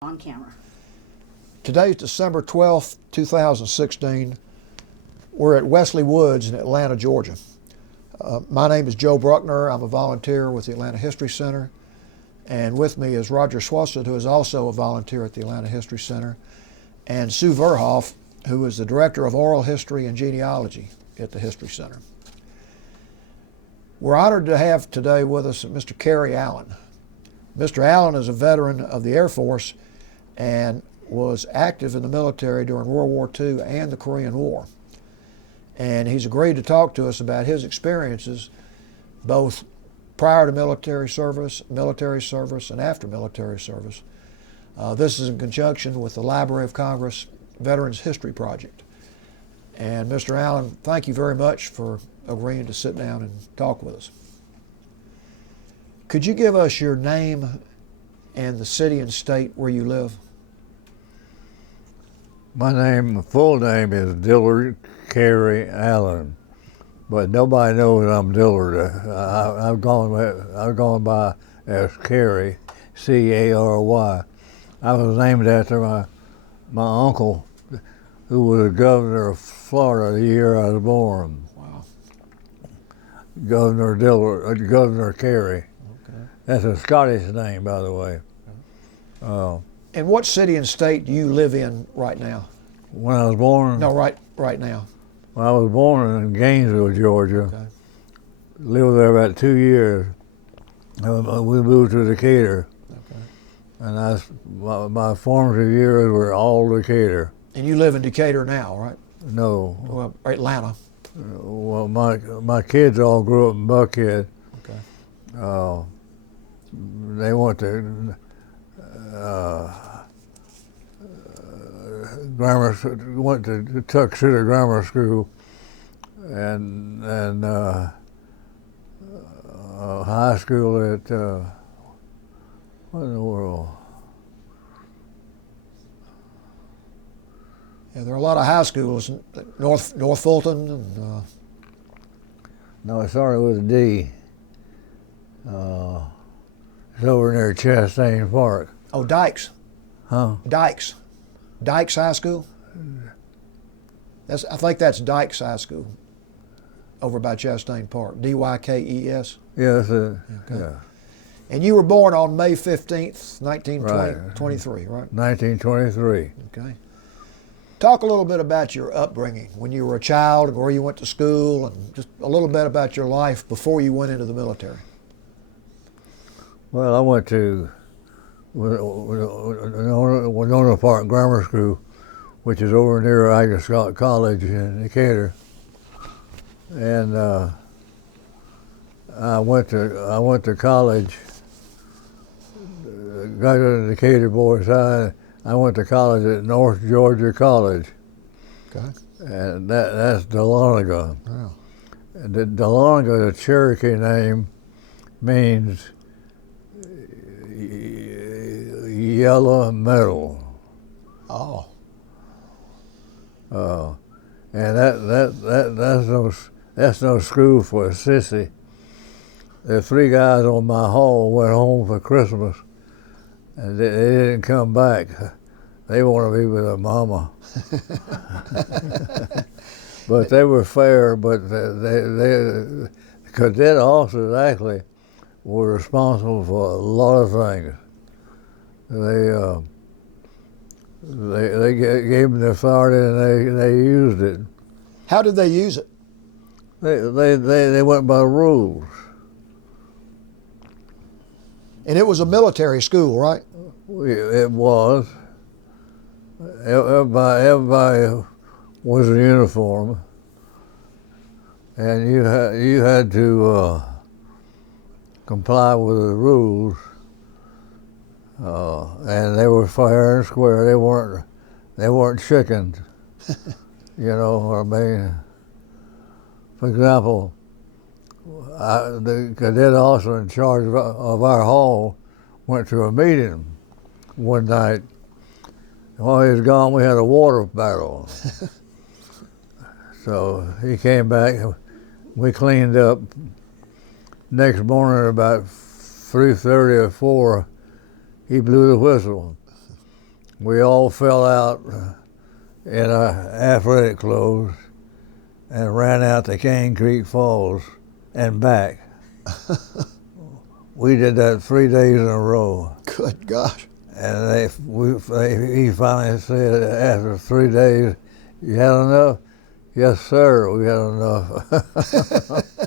On camera. Today's December 12th, 2016. We're at Wesley Woods in Atlanta, Georgia. My name is Joe Bruckner. I'm a volunteer with the Atlanta History Center. And with me is Roger Swasted, who is also a volunteer at the Atlanta History Center, and Sue Verhoff, who is the Director of Oral History and Genealogy at the History Center. We're honored to have today with us Mr. Cary Allen. Mr. Allen is a veteran of the Air Force and was active in the military during World War II and the Korean War. And he's agreed to talk to us about his experiences both prior to military service, and after military service. This is in conjunction with the Library of Congress Veterans History Project. And Mr. Allen, thank you very much for agreeing to sit down and talk with us. Could you give us your name and the city and state where you live? My full name is Dillard Cary Allen, but nobody knows I'm Dillard. I've gone by as Cary, C-A-R-Y. I was named after my uncle, who was the governor of Florida the year I was born. Wow. Governor Cary. Okay. That's a Scottish name, by the way. And what city and state do you live in right now? When I was born? No, right now. When I was born in Gainesville, Georgia. Okay. Lived there about 2 years. We moved to Decatur. Okay. And my formative years were all Decatur. And you live in Decatur now, right? No. Well, Atlanta. Well, my kids all grew up in Buckhead. Okay. They went to went to Tuxedo Grammar School and high school at what in the world? Yeah, there are a lot of high schools, North Fulton, and No, it started with a D. It's over near Chastain Park. oh, Dykes. Huh? Dykes High School. I think that's Dykes High School, over by Chastain Park. D-Y-K-E-S. Yeah, that's it. Okay. Yeah. And you were born on May 15th, 1923, right? 1923. Okay. Talk a little bit about your upbringing when you were a child, and where you went to school, and just a little bit about your life before you went into the military. Well, I went to Winona Park Grammar School, which is over near Agnes Scott College in Decatur, and I went to college. Graduated in Decatur Boys High. I went to college at North Georgia College. Okay. And that's Dahlonega. Wow. And Dahlonega, the Cherokee name, means yellow metal. Oh. And that's no school for a sissy. The three guys on my hall went home for Christmas, and they didn't come back. They want to be with their mama. But they were fair, but the cadet officers actually were responsible for a lot of things. They gave them the authority and they used it. How did they use it? They went by rules. And it was a military school, right? It was. Everybody was in uniform, and you had to comply with the rules. And they were fair and square. They weren't chickens. You know what I mean? For example, the cadet officer in charge of our hall went to a meeting one night. While he was gone, we had a water battle. So he came back, we cleaned up. Next morning about 3:30 or 4, he blew the whistle. we all fell out in our athletic clothes and ran out to Cane Creek Falls and back. We did that 3 days in a row. Good gosh. And he finally said after 3 days, "You had enough?" "Yes, sir, we had enough."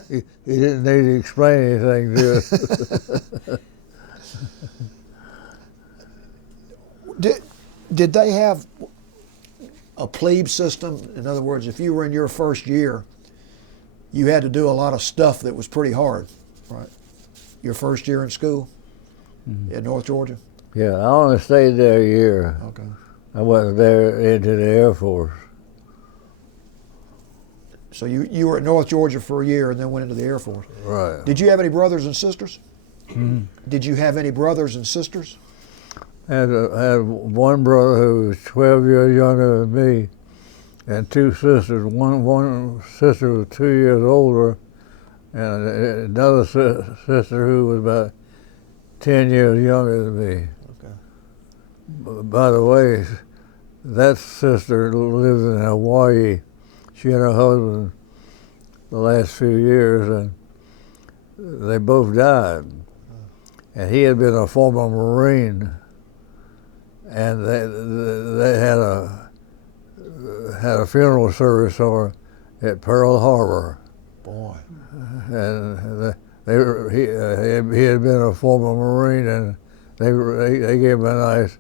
he didn't need to explain anything to us. Did they have a plebe system? In other words, if you were in your first year, you had to do a lot of stuff that was pretty hard, right? Your first year in school in North Georgia? Yeah, I only stayed there a year. Okay. I went there into the Air Force. So you were at North Georgia for a year and then went into the Air Force. Right. Did you have any brothers and sisters? Did you have any brothers and sisters? I had one brother who was 12 years younger than me, and two sisters. One sister was 2 years older, and another sister who was about 10 years younger than me. Okay. By the way, that sister lives in Hawaii. She and her husband the last few years, and they both died. And he had been a former Marine, and they had a funeral service for her at Pearl Harbor. Boy. And he had been a former Marine, and they gave him a nice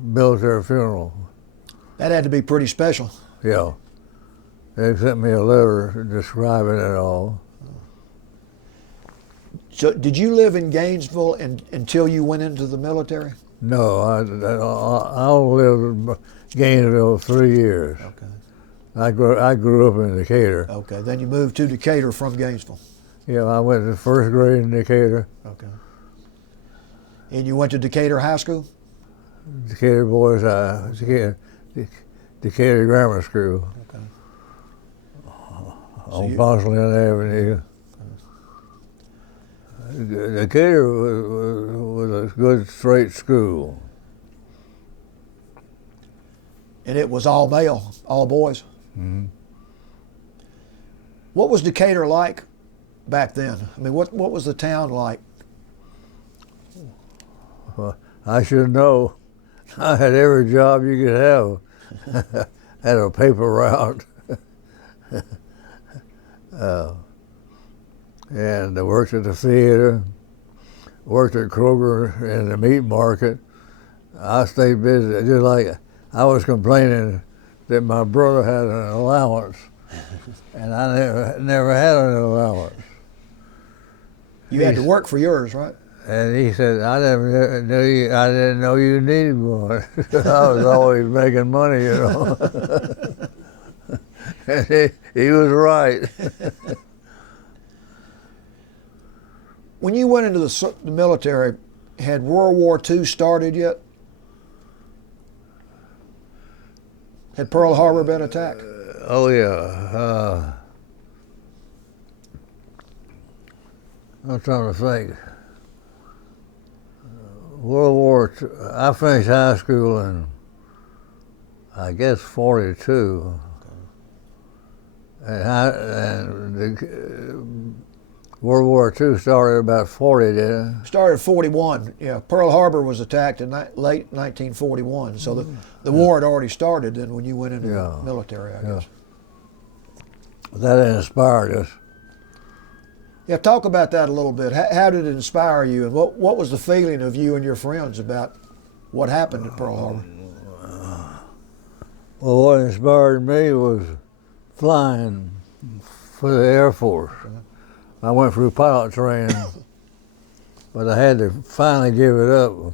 military funeral. That had to be pretty special. Yeah. They sent me a letter describing it all. So did you live in Gainesville until you went into the military? No, I only lived in Gainesville 3 years. Okay. I grew up in Decatur. Okay. Then you moved to Decatur from Gainesville. Yeah, I went to first grade in Decatur. Okay. And you went to Decatur High School? Decatur Boys High, Decatur Grammar School. Okay. On Boston Avenue. Decatur was a good straight school. And it was all male, all boys? Mm-hmm. What was Decatur like back then? I mean, what was the town like? Well, I should know. I had every job you could have. Had a paper route. And I worked at the theater, worked at Kroger in the meat market. I stayed busy, just like I was complaining that my brother had an allowance, and I never had an allowance. You had to work for yours, right? And he said, I didn't know you needed one. I was always making money, you know. And he was right. When you went into the military, had World War II started yet? Had Pearl Harbor been attacked? Oh, yeah. I'm trying to think. World War II, I finished high school in, I guess, 42. And World War II started about 40, didn't it? Started 41. Yeah, Pearl Harbor was attacked in late 1941. So the war had already started then when you went into the military, I guess. That inspired us. Yeah, talk about that a little bit. How did it inspire you, and what was the feeling of you and your friends about what happened at Pearl Harbor? Well, what inspired me was flying for the Air Force. I went through pilot training, but I had to finally give it up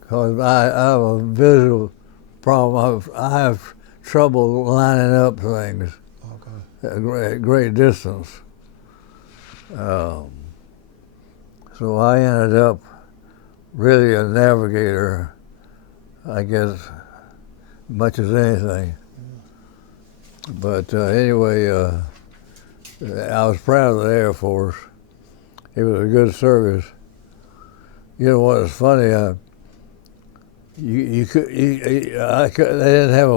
because I have a visual problem. I have trouble lining up things at great distance. So I ended up really a navigator, I guess, much as anything. But anyway, I was proud of the Air Force. It was a good service. You know what was funny? they didn't have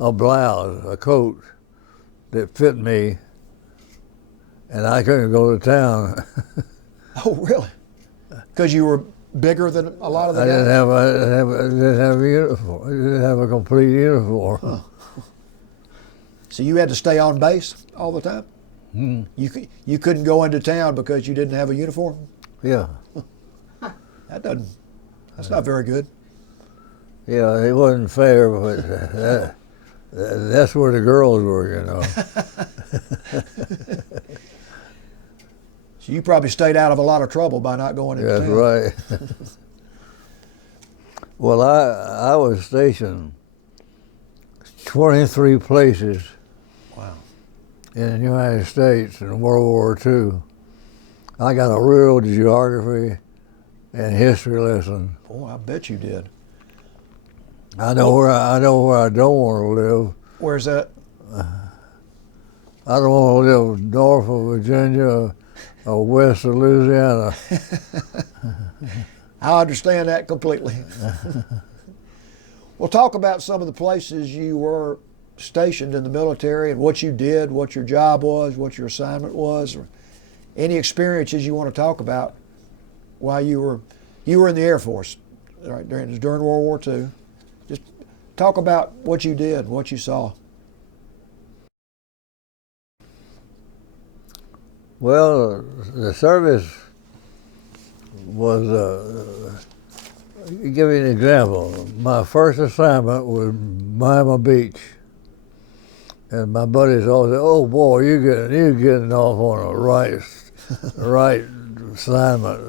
a blouse, a coat that fit me, and I couldn't go to town. Oh, really? Because you were bigger than a lot of the I guys? didn't have a uniform. I didn't have a complete uniform. Huh. So you had to stay on base all the time? Hmm. You couldn't go into town because you didn't have a uniform? Yeah. That's not very good. Yeah, it wasn't fair, but that's where the girls were, you know. So you probably stayed out of a lot of trouble by not going into That's town. right. Well, I was stationed 23 places. Wow. In the United States in World War II. I got a real geography and history lesson. Boy, I bet you did. I know where I don't want to live. Where's that? I don't want to live north of Virginia or west of Louisiana. I understand that completely. Well, talk about some of the places you were stationed in the military and what you did, what your job was, what your assignment was, or any experiences you want to talk about while you were in the Air Force, right, during World War II. Just talk about what you did, what you saw. Well, the service was, give you an example. My first assignment was Miami Beach. And my buddies always said, "Oh boy, you're getting off on a right assignment,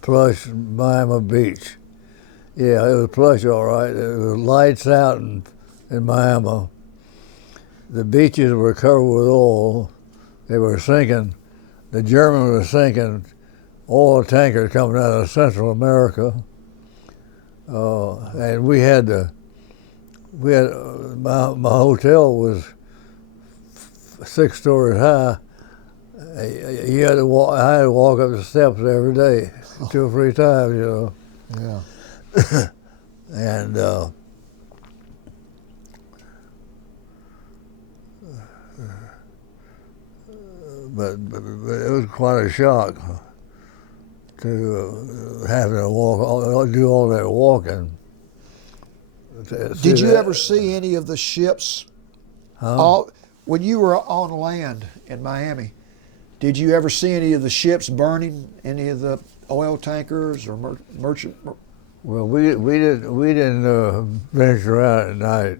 plush Miami Beach." Yeah, it was plush, all right. It was lights out in Miami. The beaches were covered with oil. They were sinking. The Germans were sinking oil tankers coming out of Central America, and my hotel was 6 stories high. I had to walk up the steps every day, 2 or 3 times, you know. Yeah. And but it was quite a shock to having to do all that walking. Did you ever see any of the ships? When you were on land in Miami, did you ever see any of the ships burning? Any of the oil tankers or merchant? Well, we didn't venture out at night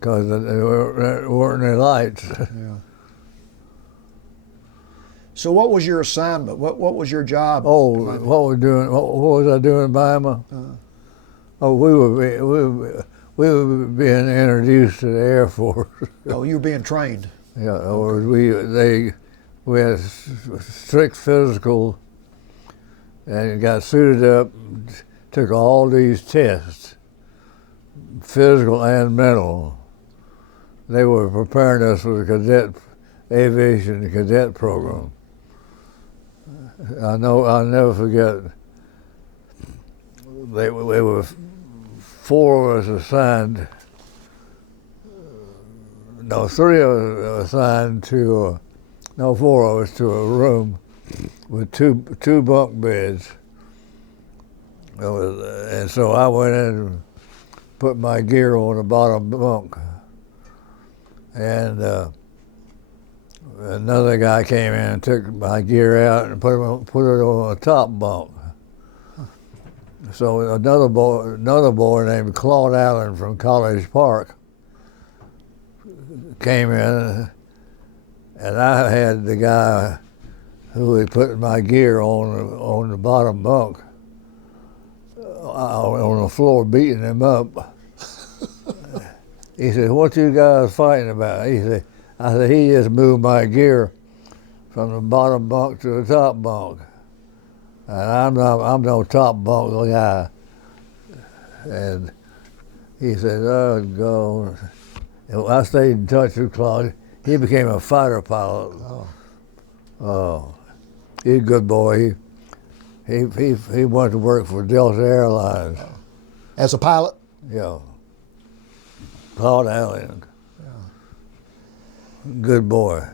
because there weren't any lights. Yeah. So what was your assignment? What was your job? Oh, what was I doing in Miami? Oh, we were being introduced to the Air Force. Oh, you were being trained. Yeah, or we had strict physical, and got suited up, took all these tests, physical and mental. They were preparing us for the aviation cadet program. I'll never forget. They were 4 of us assigned. No, 3 of us assigned to. 4 of us to a room with two bunk beds. And so I went in and put my gear on the bottom bunk. And another guy came in and took my gear out and put it on the top bunk. So another boy named Cary Allen from College Park came in, and I had the guy who had put my gear on the bottom bunk on the floor, beating him up. He said, "What you guys fighting about?" I said, "He just moved my gear from the bottom bunk to the top bunk, and I'm no top bunk guy." And he said, "Oh, God." And I stayed in touch with Claude. He became a fighter pilot. Oh, he's a good boy. He went to work for Delta Airlines. As a pilot? Yeah. Cary Allen. Good boy.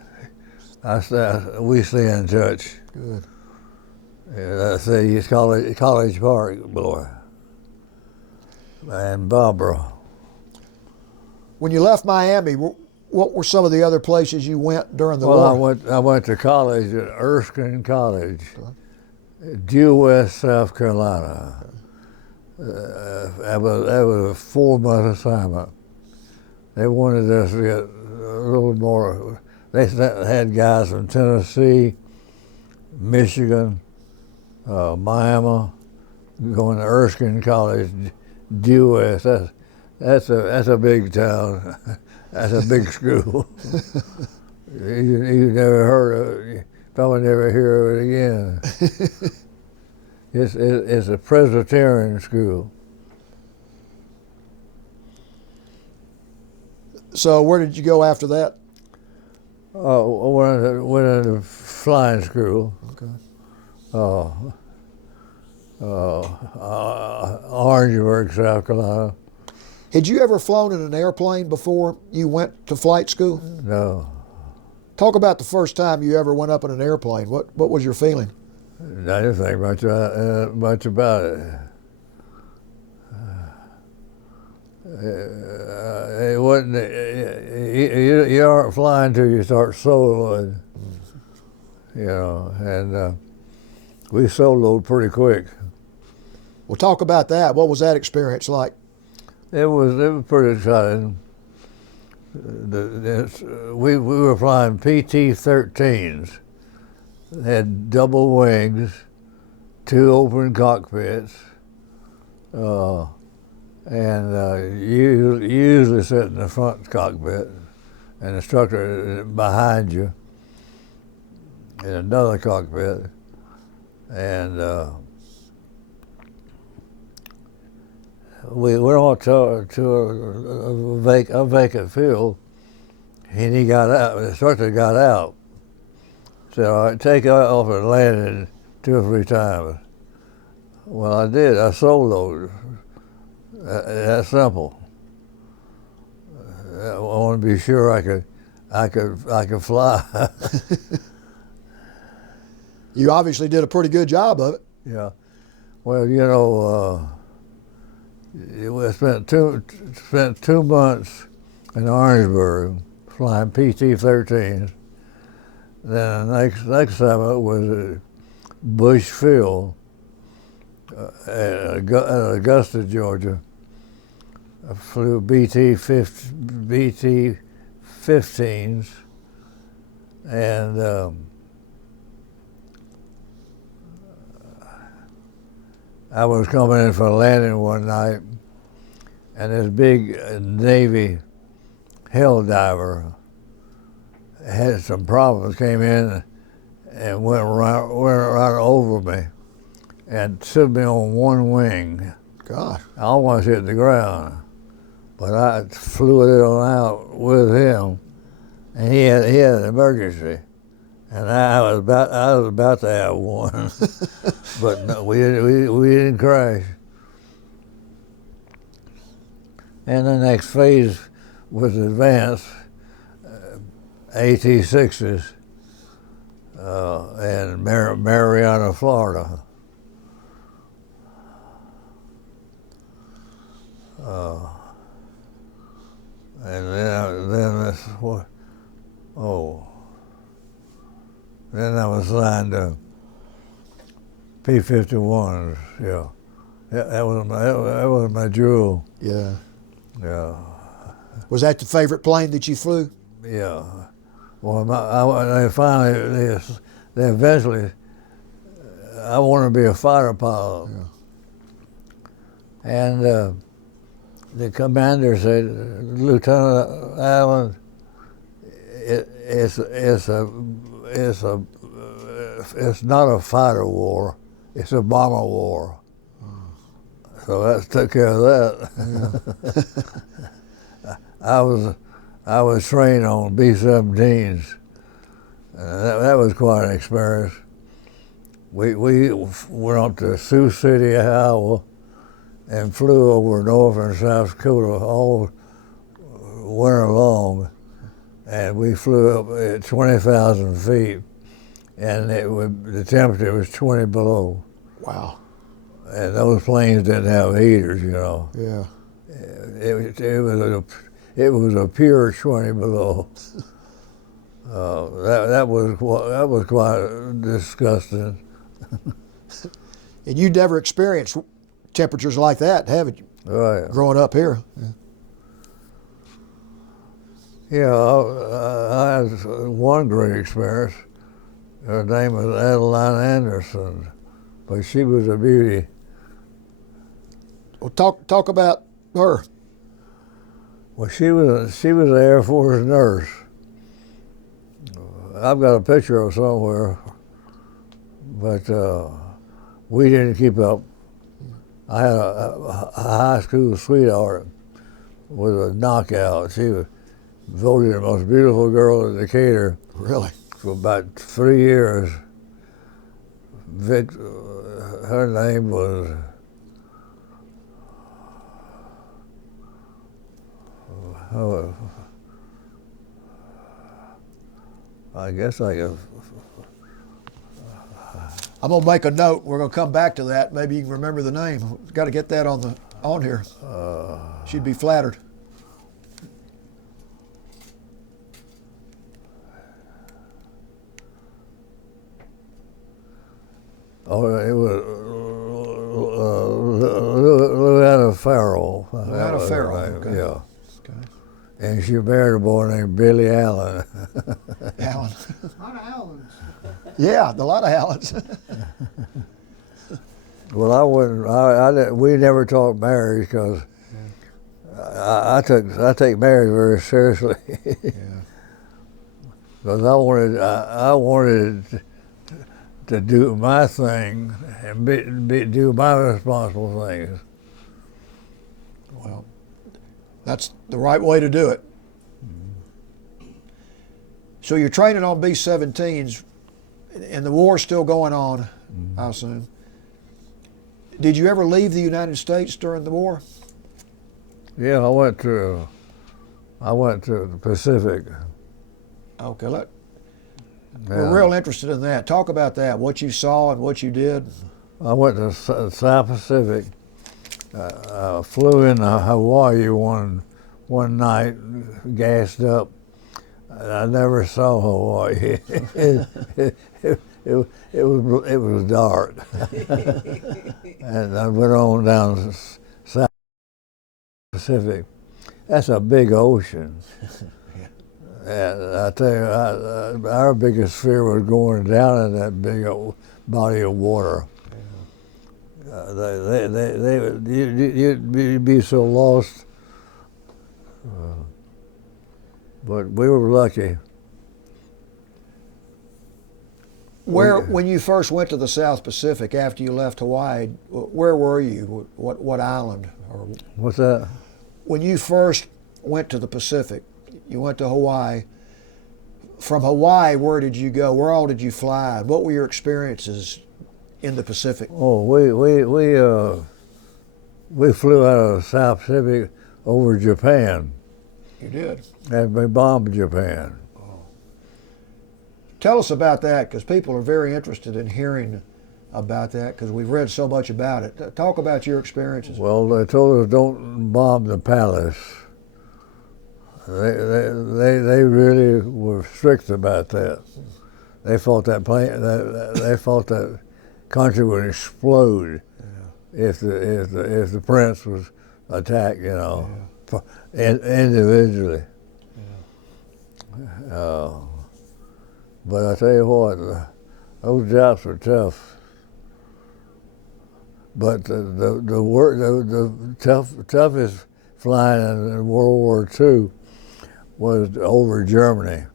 We stay in touch. Good. I say he's College Park boy. And Barbara. When you left Miami, what were some of the other places you went during the war? I went to college at Erskine College, due west, South Carolina. That was a 4-month assignment. They wanted us to get a little more. They had guys from Tennessee, Michigan, Miami, going to Erskine College, due west. That's a big town. That's a big school. You never heard of it. You probably never hear of it again. It's a Presbyterian school. So where did you go after that? I went into flying school. Okay. Orangeburg, South Carolina. Had you ever flown in an airplane before you went to flight school? No. Talk about the first time you ever went up in an airplane. What was your feeling? I didn't think much about it. It wasn't. You aren't flying till you start soloing, you know. And we soloed pretty quick. Well, talk about that. What was that experience like? It was pretty exciting. We were flying PT-13s. They had double wings, 2 open cockpits, and you usually sit in the front cockpit, and the instructor behind you in another cockpit, and we went on to a vacant field, and he got out. The instructor got out. Said, "All right, take off and landed 2 or 3 times." Well, I did. I soloed. That's simple. I want to be sure I could fly. You obviously did a pretty good job of it. Yeah. Well, you know, we spent 2 months in Orangeburg flying PT-13s. Then the next summit was at Bush Field at Augusta, Georgia. I flew BT-15s, and I was coming in for a landing one night, and this big Navy hell diver had some problems, came in and went right over me and stood me on one wing. God. I almost hit the ground, but I flew it on out with him, and he had an emergency, and I was about to have one, but no, we didn't crash. And the next phase was advanced. AT-6s in Marietta, Florida. And then I was assigned to P-51s. Yeah, that was my jewel. Yeah. Yeah. Was that the favorite plane that you flew? Yeah. Well, they eventually, I wanted to be a fighter pilot. Yeah. And the commander said, "Lieutenant Allen, it's not a fighter war, it's a bomber war." So that took care of that. Yeah. I was trained on B-17s. That was quite an experience. we went up to Sioux City, Iowa, and flew over North and South Dakota all winter long, and we flew up at 20,000 feet, and the temperature was 20 below. Wow. And those planes didn't have heaters, Yeah. It was a pure 20 below. That was quite disgusting. And you'd never experienced temperatures like that, haven't you? Right. Growing up here. Yeah, I had one great experience. Her name was Adeline Anderson, but she was a beauty. Well, talk about her. Well, she was an Air Force nurse. I've got a picture of her somewhere, but we didn't keep up. I had a high school sweetheart with a knockout. She was voted the most beautiful girl in Decatur. Really? For about 3 years. Her name was I guess I could. I'm gonna make a note. We're gonna come back to that. Maybe you can remember the name. Got to get that on here. She'd be flattered. Oh, it was Louetta Farrell. Louetta Farrell. Okay. Yeah. Okay. And she married a boy named Billy Allen. Allen. A lot of Allens. Yeah, a lot of Allens. Well, I wouldn't. We never talked marriage because I take marriage very seriously. Because I wanted to do my thing and do my responsible things. Well, that's the right way to do it. So you're training on B-17s, and the war's still going on, I assume. Did you ever leave the United States during the war? Yeah, I went to the Pacific. Okay, we're real interested in that. Talk about that, what you saw and what you did. I went to South Pacific. Flew into Hawaii one night, gassed up. I never saw Hawaii. It was dark, and I went on down to South Pacific. That's a big ocean. And I tell you, our biggest fear was going down in that big body of water. You'd be so lost. But we were lucky. When you first went to the South Pacific after you left Hawaii, where were you? What island? Or What's that? when you first went to the Pacific, you went to Hawaii. From Hawaii, where did you go? Where all did you fly? What were your experiences in the Pacific? Oh, we flew out of the South Pacific over Japan. You did. And we bombed Japan. Tell us about that, because people are very interested in hearing about that, because we've read so much about it. Talk about your experiences. Well, they told us don't bomb the palace. They really were strict about that. They thought that country would explode if the prince was attacked, individually. But I tell you what, those Japs were tough. But the toughest flying in World War II was over Germany,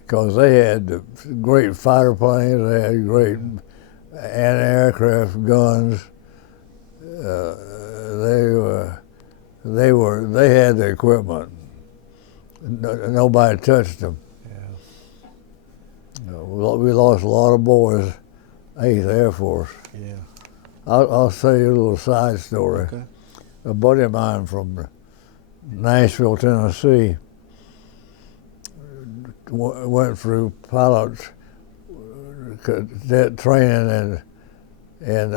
because they had great fighter planes, they had great anti-aircraft guns. They had the equipment. Nobody touched them. We lost a lot of boys 8th Air Force. Yeah. I'll tell you a little side story. Okay. A buddy of mine from Nashville, Tennessee, went through pilot cadet training in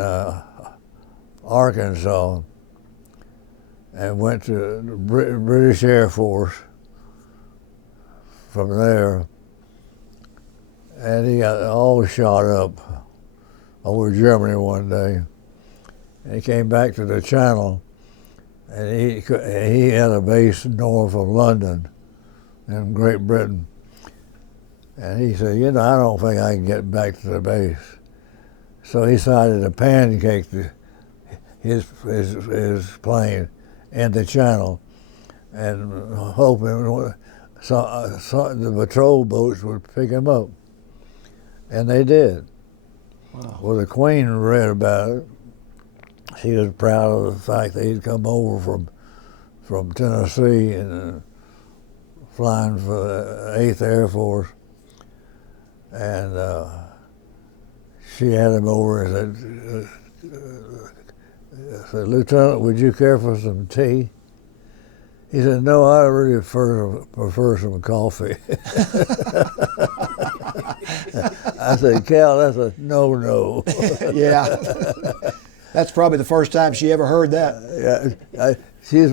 Arkansas, and went to the British Air Force from there, and he got all shot up over Germany one day. And he came back to the Channel, and he had a base north of London in Great Britain. And he said, you know, I don't think I can get back to the base. So he decided to pancake his plane in the Channel, and hoping the patrol boats would pick him up. And they did. Wow. Well, the Queen read about it. She was proud of the fact that he'd come over from Tennessee and flying for the 8th Air Force. And she had him over and said, Lieutenant, would you care for some tea? He said, no, I really prefer some coffee. I said, Cal, that's a no-no. Yeah. That's probably the first time she ever heard that. Yeah, she's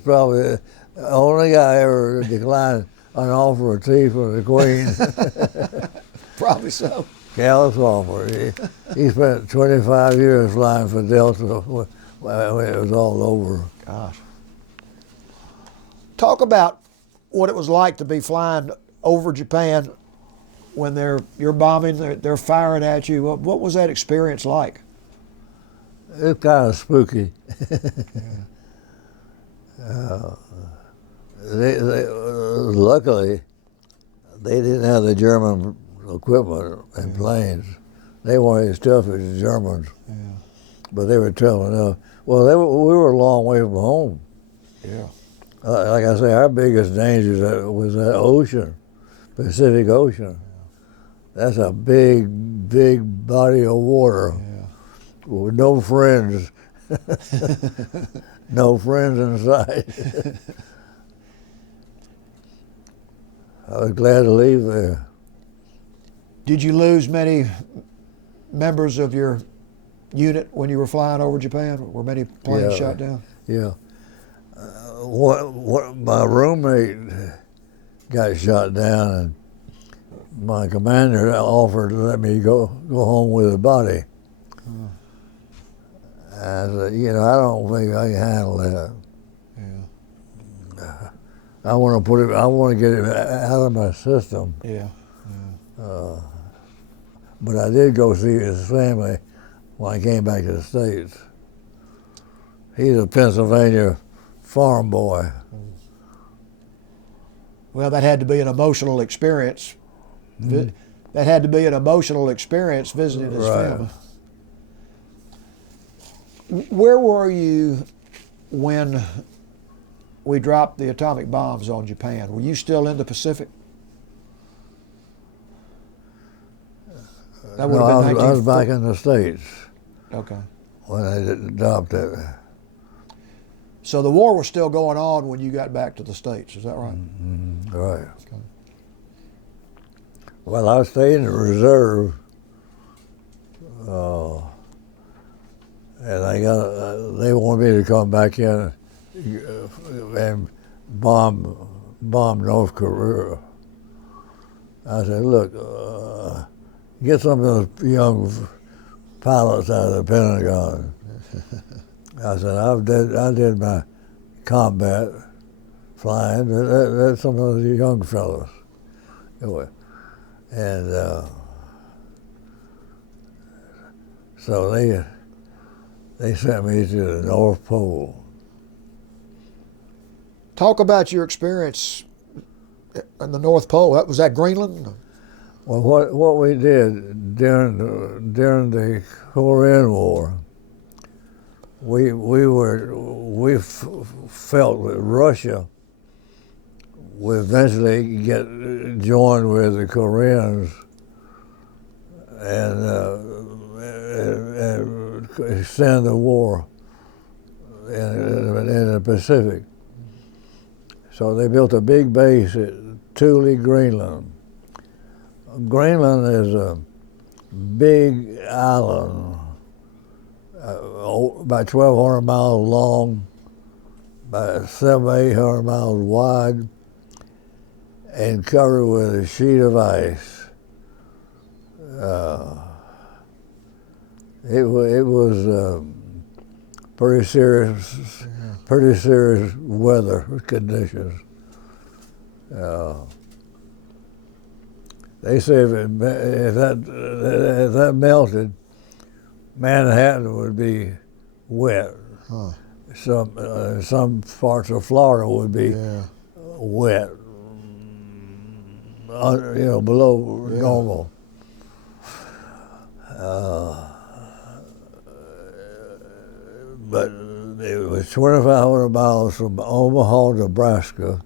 probably the only guy ever declined an offer of tea from the Queen. Probably so. Cal's offer. He spent 25 years flying for Delta when it was all over. Gosh. Talk about what it was like to be flying over Japan when you're bombing, they're firing at you. What was that experience like? It's kind of spooky. Luckily, they didn't have the German equipment and planes. They weren't as tough as the Germans, but they were tough enough. Well, we were a long way from home. Yeah. Like I say, our biggest danger was that ocean, Pacific Ocean. That's a big, big body of water with no friends. No friends in sight. I was glad to leave there. Did you lose many members of your unit when you were flying over Japan? Were many planes shot down? Yeah. My roommate got shot down, and my commander offered to let me go home with the body. I said, you know, I don't think I can handle that. Yeah. I want to get it out of my system. Yeah. But I did go see his family when I came back to the States. He's a Pennsylvania farm boy. Well, that had to be an emotional experience. That had to be an emotional experience visiting his family. Where were you when we dropped the atomic bombs on Japan? Were you still in the Pacific? That would have been I was back in the States. Okay. When they dropped it. So the war was still going on when you got back to the States, is that right? Mm-hmm. Right. Okay. Well, I stayed in the reserve, and they wanted me to come back in and bomb North Korea. I said, look, get some of those young pilots out of the Pentagon. I said, I did my combat flying. That's some of those young fellows. Anyway, and so they sent me to the North Pole. Talk about your experience in the North Pole. Was that Greenland? Well, what we did during the Korean War, we felt that Russia would eventually get joined with the Koreans and extend the war in the Pacific. So they built a big base at Thule, Greenland. Greenland is a big island, about 1,200 miles long, about 700-800 miles wide, and covered with a sheet of ice. It was pretty serious weather conditions. They say if that melted, Manhattan would be wet. Huh. Some parts of Florida would be wet, below normal. But it was 2,500 miles from Omaha, Nebraska,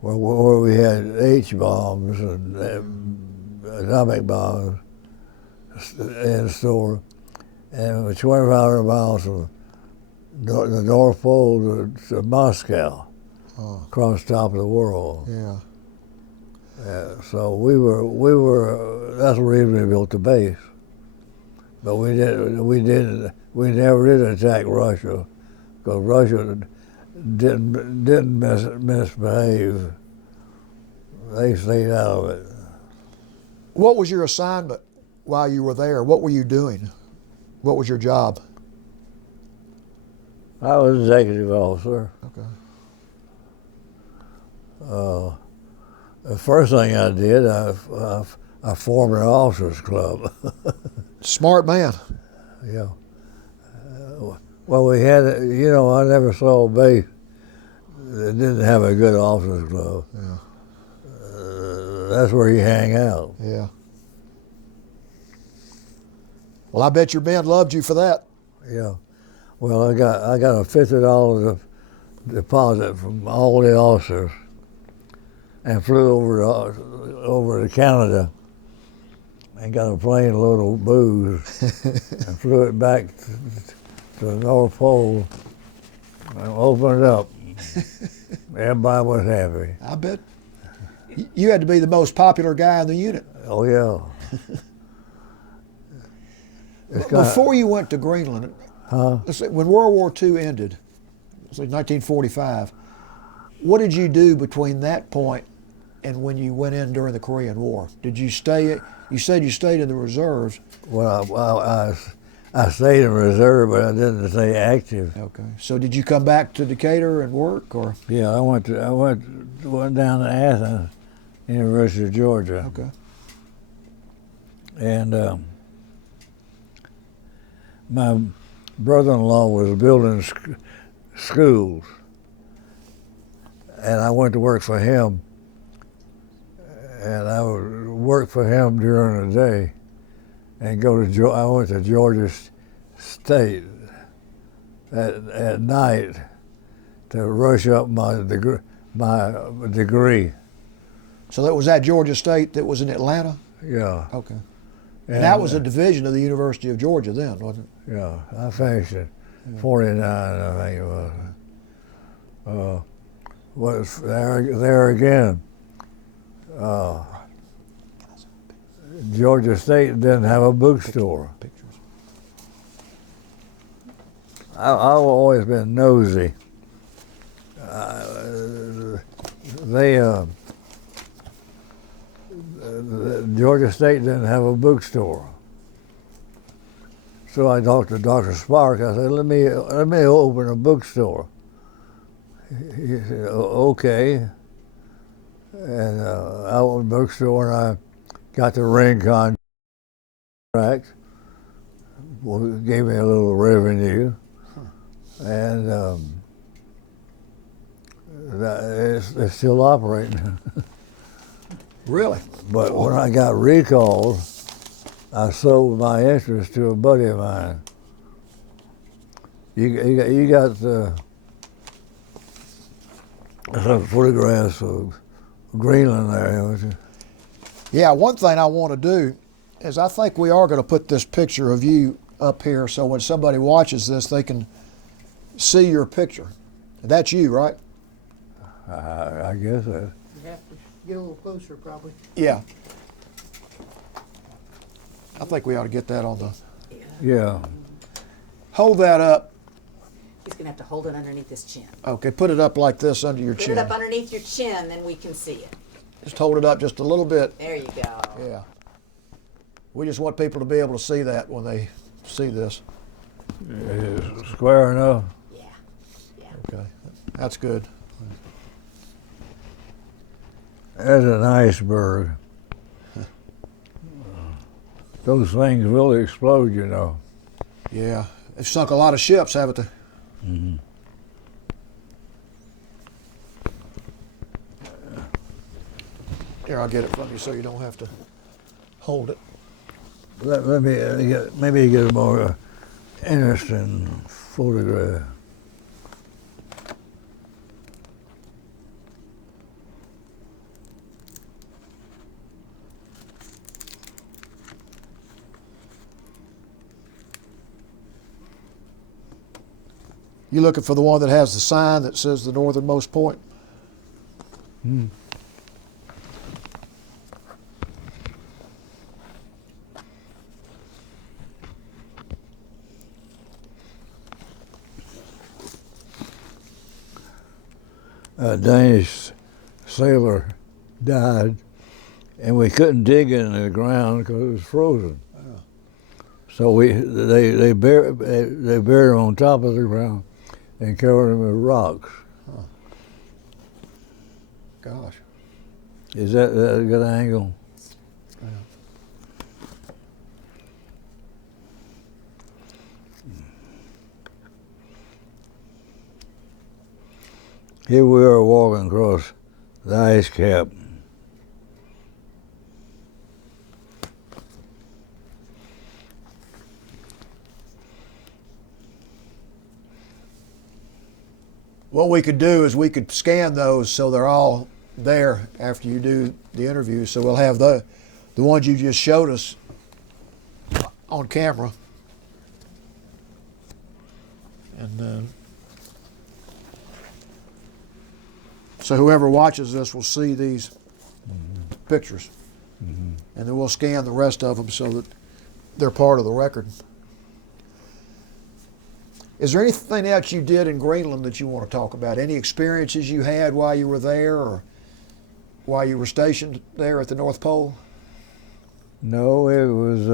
where we had H-bombs and atomic bombs in store, and it was 2,500 miles from the North Pole to Moscow, across the top of the world. Yeah. So we were. That's the reason we built the base. But we never did attack Russia, because Russia didn't misbehave. They stayed out of it. What was your assignment while you were there? What were you doing? What was your job? I was executive officer. Okay. The first thing I did, I formed an officers club. Smart man. Yeah. Well, we had, I never saw a base that didn't have a good officers club. Yeah. That's where you hang out. Yeah. Well, I bet your men loved you for that. Yeah. Well, I got a $50 deposit from all the officers, and flew over to Canada, and got a plane load of booze, and flew it back to the North Pole, and opened it up. Everybody was happy. I bet you had to be the most popular guy in the unit. Oh yeah. Before you went to Greenland, let's say when World War II ended, let's say 1945, what did you do between that point and when you went in during the Korean War? Did you stay? You said you stayed in the reserves. Well, I stayed in reserve, but I didn't stay active. Okay. So did you come back to Decatur and work, or? Yeah, I went down to Athens, University of Georgia. Okay. And my brother-in-law was building schools, and I went to work for him. And I would work for him during the day, and I went to Georgia State at night to rush up my degree. So that was at Georgia State that was in Atlanta? Yeah. Okay. And that was a division of the University of Georgia then, wasn't it? Yeah, I finished it. 49, I think it was. Was there again. Georgia State didn't have a bookstore. Pictures. I've always been nosy. Georgia State didn't have a bookstore. So I talked to Dr. Spark. I said, let me open a bookstore. He said, okay. And I opened a bookstore, and I got the ring contract. Well, it gave me a little revenue. And it's still operating. Really? But when I got recalled, I sold my interest to a buddy of mine. You got some photographs of Greenland there, haven't you? Yeah, one thing I want to do is I think we are going to put this picture of you up here so when somebody watches this, they can see your picture. That's you, right? I guess that. You have to get a little closer, probably. Yeah. I think we ought to get that on the... Yeah. Hold that up. He's going to have to hold it underneath his chin. Okay, put it up like this under your Put chin. it up underneath your chin, then we can see it. Just hold it up just a little bit. There you go. Yeah. We just want people to be able to see that when they see this. Is it square enough? Yeah. Yeah. Okay, that's good. That's an iceberg. Those things really explode, you know. Yeah, they've sunk a lot of ships, haven't they? Mm-hmm. Here, I'll get it from you so you don't have to hold it. Let me maybe get a more interesting photograph. You looking for the one that has the sign that says the northernmost point? Hmm. A Danish sailor died, and we couldn't dig into the ground because it was frozen. Oh. So they buried him on top of the ground and covered him with rocks. Huh. Gosh. Is that a good angle? Yeah. Here we are walking across the ice cap. What we could do is we could scan those so they're all there after you do the interview. So we'll have the ones you just showed us on camera. And so whoever watches this will see these pictures. Mm-hmm. And then we'll scan the rest of them so that they're part of the record. Is there anything else you did in Greenland that you want to talk about? Any experiences you had while you were there or while you were stationed there at the North Pole? No, it was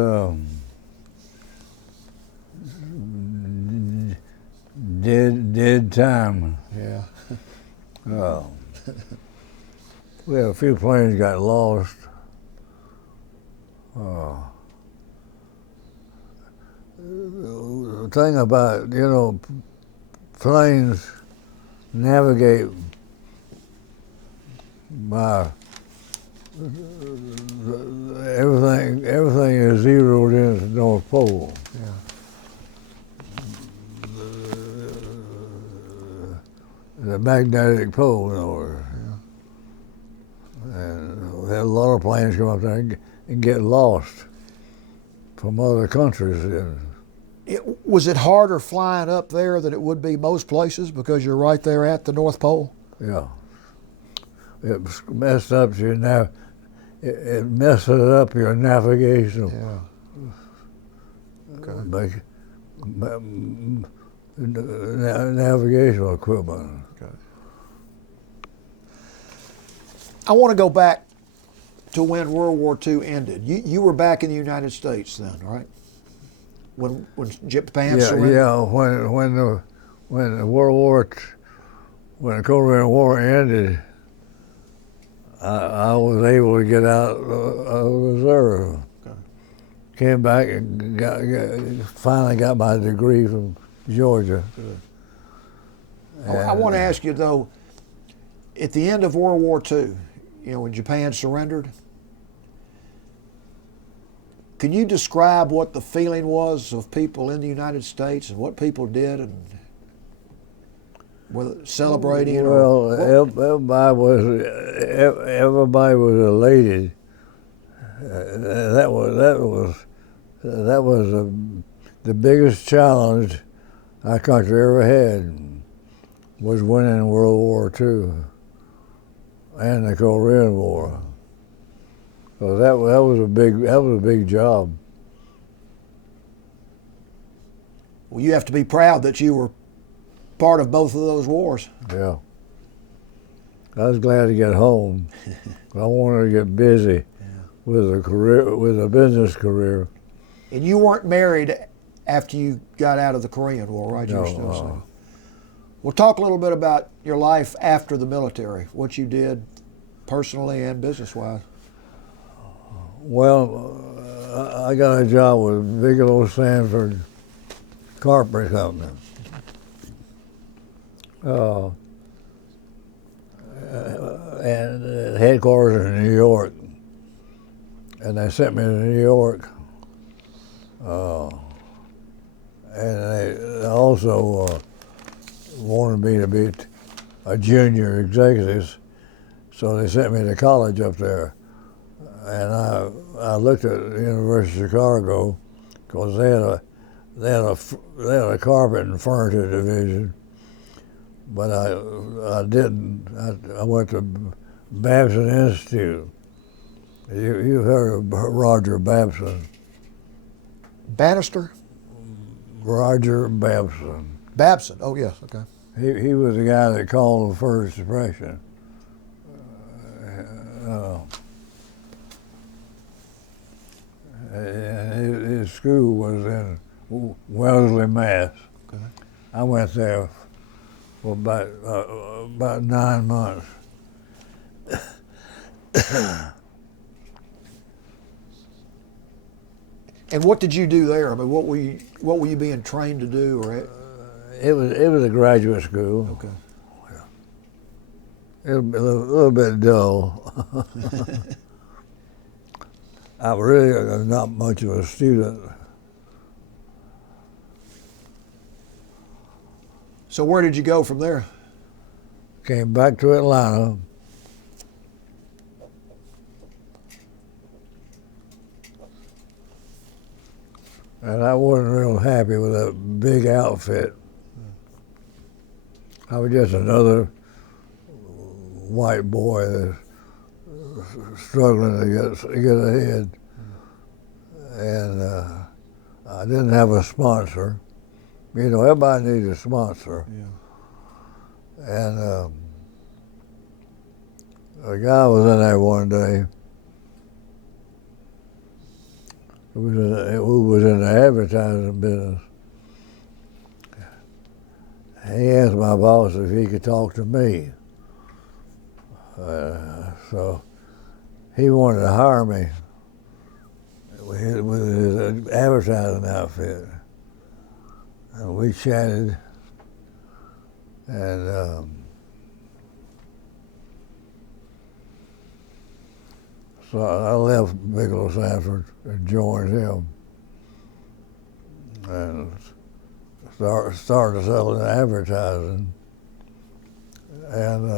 dead time. Yeah. We had a few planes got lost. The thing about, planes navigate by everything is zeroed in at the North Pole. Yeah. The magnetic pole, in other words. And we had a lot of planes come up there and get lost from other countries. Was it harder flying up there than it would be most places because you're right there at the North Pole? Yeah. It messed up it messed up your navigation. Yeah. Okay. Navigational equipment. Okay. I want to go back to when World War II ended. You were back in the United States then, right? When Japan surrendered? Yeah, when the Korean War ended, I was able to get out of the reserve. Okay. Came back and finally got my degree from Georgia. Good. I want to ask you though, at the end of World War II, when Japan surrendered, can you describe what the feeling was of people in the United States and what people did and whether celebrating? Well, everybody was elated that was the biggest challenge our country ever had, was winning World War II and the Korean War. So that was a big job. Well, you have to be proud that you were part of both of those wars. Yeah. I was glad to get home. I wanted to get busy with a business career. And you weren't married after you got out of the Korean War, right? You were still single. Well, talk a little bit about your life after the military, what you did personally and business-wise. Well, I got a job with Bigelow Sanford Carpenter Company. And headquarters in New York. And they sent me to New York. And they also wanted me to be a junior executive, so they sent me to college up there. And I looked at the University of Chicago because they had a carpet and furniture division, but I didn't. I went to Babson Institute. You've heard of Roger Babson. Bannister? Roger Babson. Babson, oh yes, okay. He was the guy that called the First Depression. And his school was in Wellesley, Mass. Okay. I went there for about 9 months. And what did you do there? I mean, what were you being trained to do? Or It was a graduate school. okay. It was a little bit dull. I really not much of a student. So where did you go from there? Came back to Atlanta. And I wasn't real happy with that big outfit. I was just another white boy that's struggling to get ahead. And I didn't have a sponsor. You know, everybody needs a sponsor. Yeah. And a guy was in there one day who was in the advertising business. He asked my boss if he could talk to me. So he wanted to hire me with his advertising outfit. And we chatted, and so I left Bigelow Sanford and joined him, and started selling advertising. And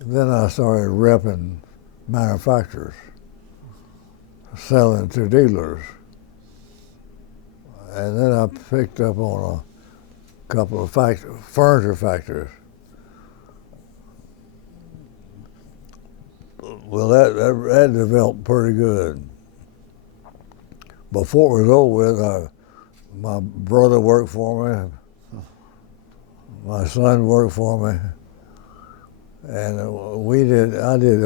then I started repping manufacturers, selling to dealers. And then I picked up on a couple of furniture factories. Well, that developed pretty good. Before it was over with, my brother worked for me, my son worked for me, and I did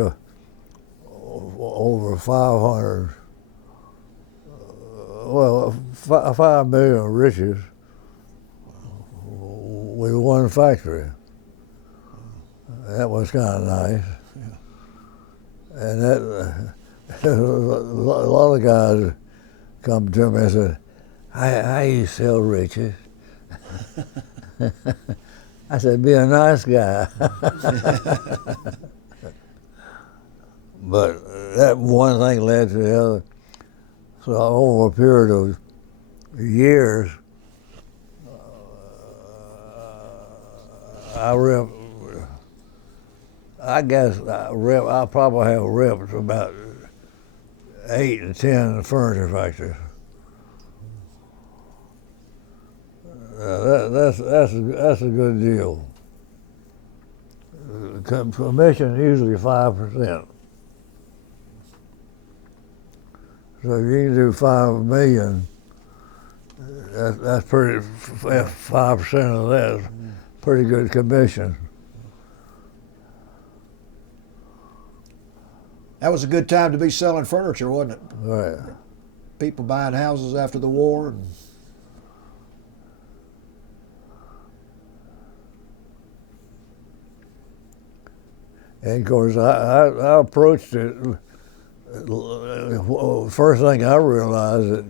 over 500. 5 million riches with one factory. That was kind of nice. Yeah. And that a lot of guys come to me and said, "How you sell riches?" I said, "Be a nice guy." But that one thing led to the other. So over a period of years, I guess I probably have repped about 8 and 10 furniture factories. That's a good deal. Commission usually 5%. So if you can do 5 million, that's pretty. 5% of that is pretty good commission. That was a good time to be selling furniture, wasn't it? Right. People buying houses after the war. And of course, I approached it. First thing I realized that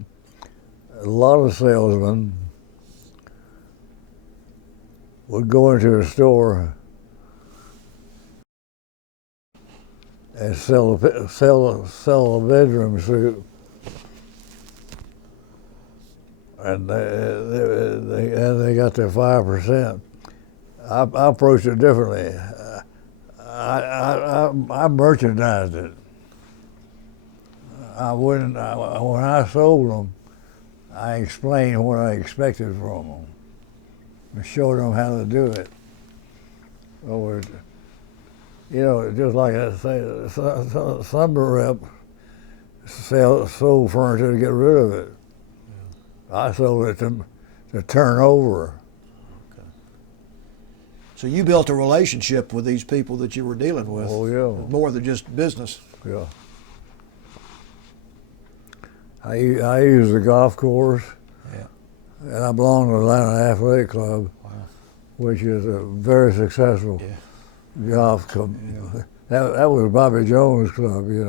a lot of salesmen would go into a store and sell a bedroom suit, and they got their 5%. I approached it differently. I merchandised it. When I sold them, I explained what I expected from them and showed them how to do it. Or, you know, just like I say, some rep sold furniture to get rid of it. Yeah. I sold it to turn over. Okay. So you built a relationship with these people that you were dealing with. Oh, yeah. More than just business. Yeah. I use the golf course. Yeah. And I belong to the Atlanta Athletic Club, wow, which is a very successful, yeah, golf club. Yeah. That was Bobby Jones' club, you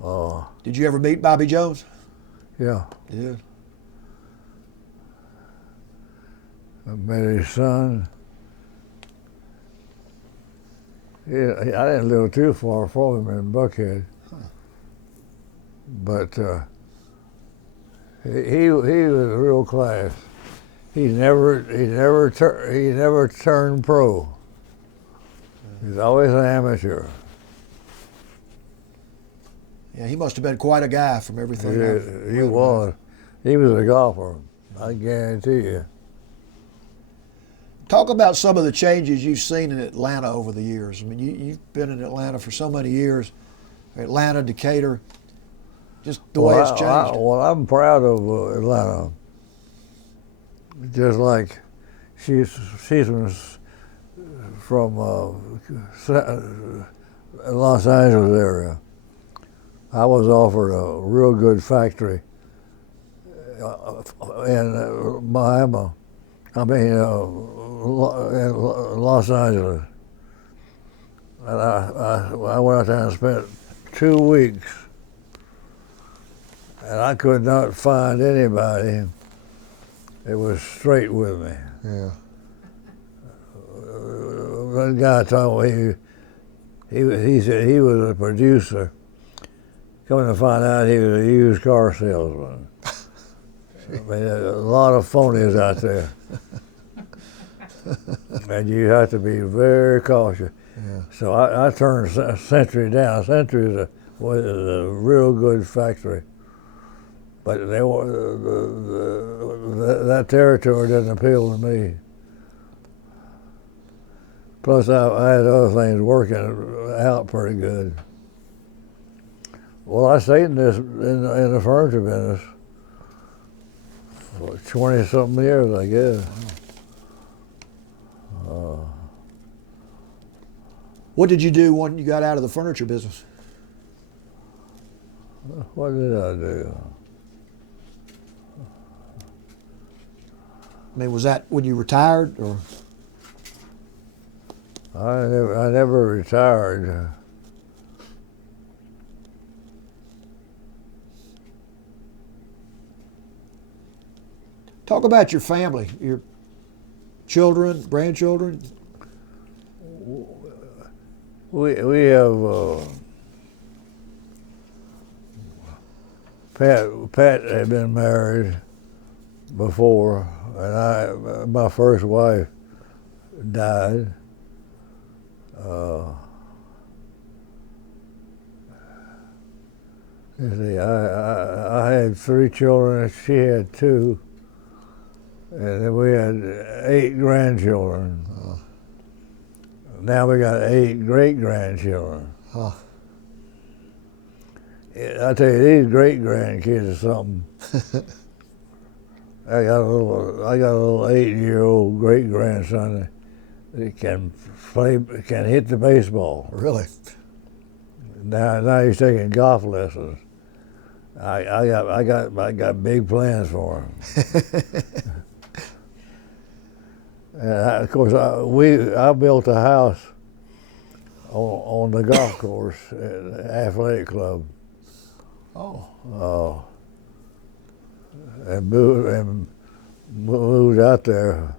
know. Did you ever meet Bobby Jones? Yeah. Yeah. I met his son. Yeah, I didn't live too far from him in Buckhead. But he was real class. He never turned pro. He's always an amateur. Yeah, he must have been quite a guy from everything. He was. He was a golfer, I guarantee you. Talk about some of the changes you've seen in Atlanta over the years. I mean, you've been in Atlanta for so many years. Atlanta, Decatur. Just the way it's changed. I'm proud of Atlanta. Just like she's from Los Angeles area. I was offered a real good factory in Miami. I mean, in Los Angeles. And I went out there and spent 2 weeks. And I could not find anybody that was straight with me. Yeah. One guy told me he said he was a producer. Coming to find out, he was a used car salesman. I mean, there's a lot of phonies out there. And you have to be very cautious. Yeah. So I turned Century down. Century was a real good factory. But they that territory didn't appeal to me. Plus, I had other things working out pretty good. Well, I stayed in the furniture business for 20-something years, I guess. What did you do when you got out of the furniture business? What did I do? I mean, was that when you retired, or? I never retired. Talk about your family, your children, grandchildren. We have Pat had been married before, and my first wife died. You see, I had 3 children, and she had 2, and then we had 8 grandchildren. Now we got 8 great-grandchildren. Huh. I tell you, these great-grandkids are something. I got a little 8-year-old great-grandson that can hit the baseball. Really? Now he's taking golf lessons. I got big plans for him. And of course, I built a house on the golf course at the athletic club. Oh. And moved out there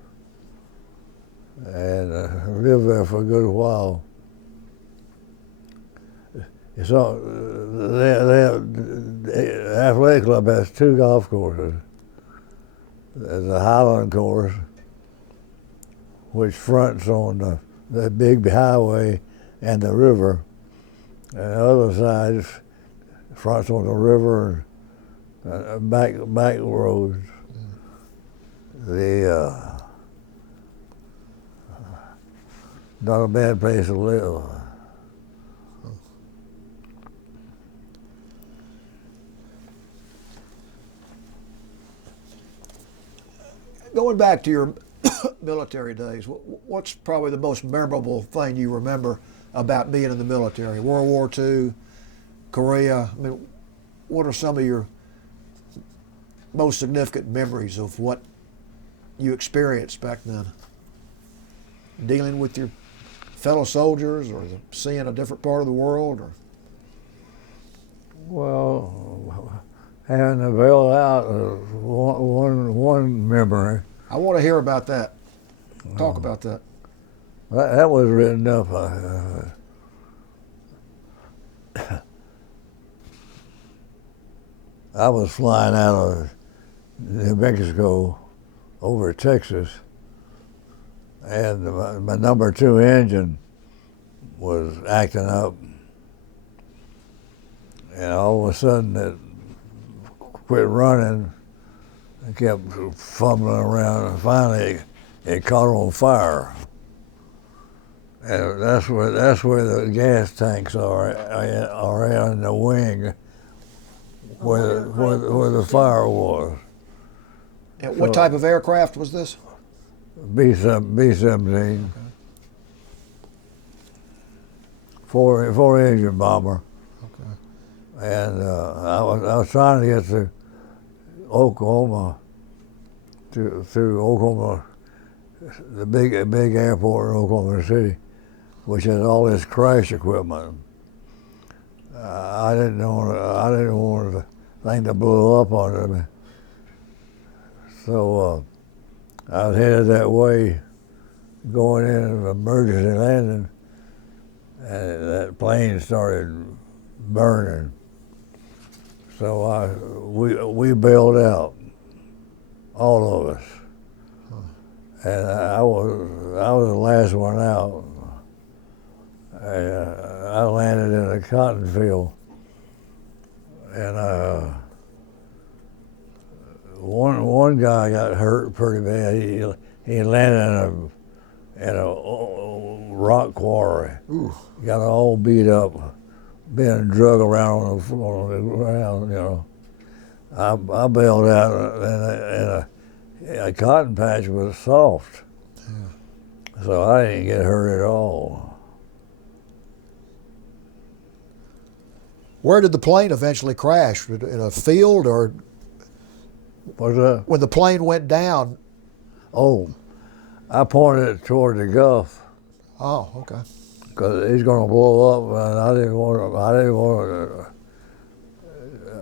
and lived there for a good while. So the athletic club has 2 golf courses. There's the Highland course, which fronts on the big highway and the river, and the other side fronts on the river and back roads. Not a bad place to live. Going back to your military days, what's probably the most memorable thing you remember about being in the military? World War II, Korea. I mean, what are some of your most significant memories of what you experienced back then? Dealing with your fellow soldiers, or seeing a different part of the world, or? Well, having to bail out one memory. I want to hear about that. Talk about that. That was written up. I was flying out of New Mexico over Texas, and my number 2 engine was acting up, and all of a sudden it quit running and kept fumbling around, and finally it caught on fire. And that's where the gas tanks are in the wing where the fire was. And what type of aircraft was this? B-17. Four engine bomber. Okay. And I was trying to get to Oklahoma, through Oklahoma, the big airport in Oklahoma City, which has all this crash equipment. I didn't want the thing to blow up under me. So I was headed that way, going in an emergency landing, and that plane started burning. So we bailed out, all of us, and I was the last one out. I landed in a cotton field, and one guy got hurt pretty bad. He landed in a rock quarry. Ooh. Got all beat up, being drug around on the ground. You know, I bailed out, and a cotton patch was soft, so I didn't get hurt at all. Where did the plane eventually crash? In a field, or What's that? when the plane went down? Oh, I pointed it toward the Gulf Oh, okay. because he's going to blow up, and I didn't want to.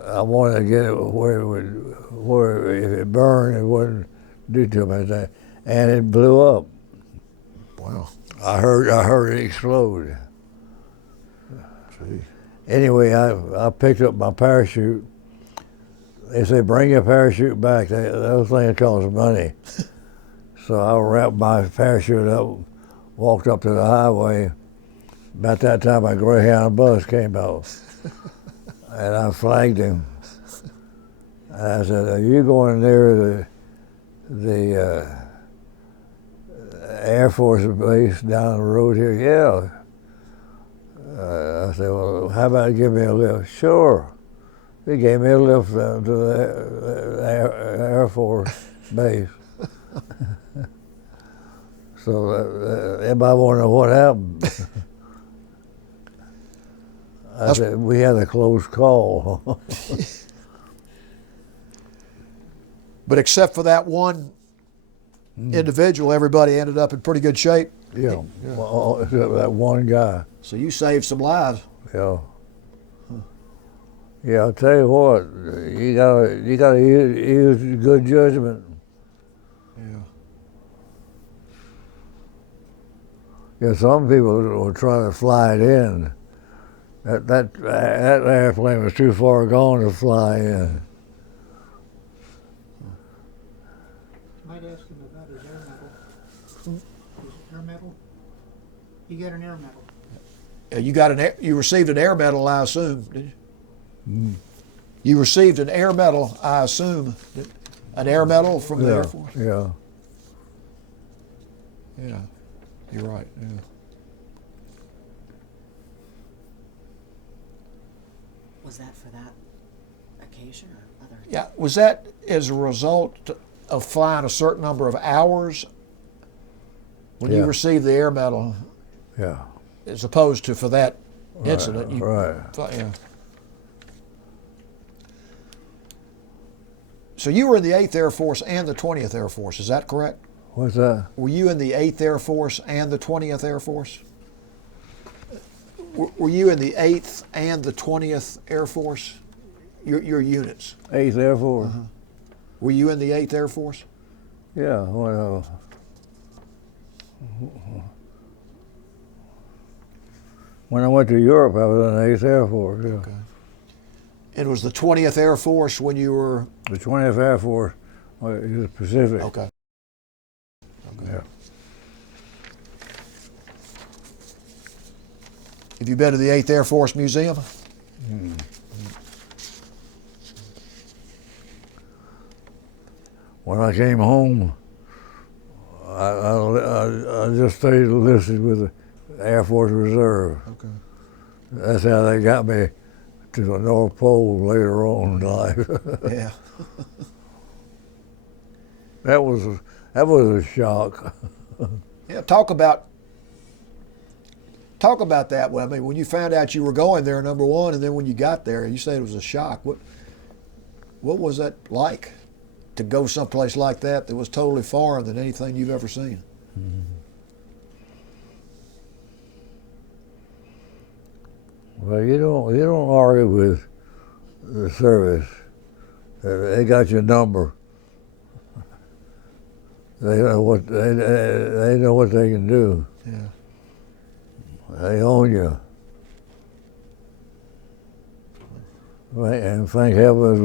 I wanted to get it where if it burned, it wouldn't do too much, and it blew up. Wow. I heard it explode. Gee. Anyway, I picked up my parachute. They say, bring your parachute back. Those things cost money. So I wrapped my parachute up, walked up to the highway. About that time, a Greyhound bus came out. and I flagged him. And I said, "Are you going near the Air Force base down the road here?" "Yeah." I said, "Well, how about you give me a lift?" "Sure." He gave me a lift down to the Air Force base. So everybody want to know what happened. I said, "We had a close call." But except for that one individual, everybody ended up in pretty good shape. Yeah, well, except that one guy. So you saved some lives. Yeah. Yeah, I'll tell you what, you gotta use good judgment. Yeah. Yeah, some people will try to fly it in. That airplane was too far gone to fly in. Might ask him about his air medal. His air medal? You got an air medal. You received an air medal, I assume, did you? You received an air medal, I assume. An air medal from the Air Force? Yeah. Yeah, you're right. Yeah. Was that for that occasion or other? Yeah, was that as a result of flying a certain number of hours when you Yeah. received the air medal, Yeah. as opposed to for that incident? Right. Yeah. So you were in the 8th Air Force and the 20th Air Force, is that correct? What's that? Were you in the 8th Air Force and the 20th Air Force? Were you in the 8th and the 20th Air Force? Your units. 8th Air Force. Were you in the 8th Air Force? Yeah, well. When I went to Europe, I was in the 8th Air Force. Yeah. Okay. It was the 20th Air Force when you were... The 20th Air Force is the Pacific. Okay. Yeah. Have you been to the 8th Air Force Museum? When I came home, I just stayed enlisted with the Air Force Reserve. Okay. That's how they got me to the North Pole later on in life. Yeah. That was a shock. Yeah, talk about that. Well, I mean, when you found out you were going there, number one, and then when you got there, you said it was a shock. What was that like to go someplace like that was totally foreign than anything you've ever seen? Well, you don't argue with the service. They got your number. They know what they can do. Yeah. They own you. And thank heavens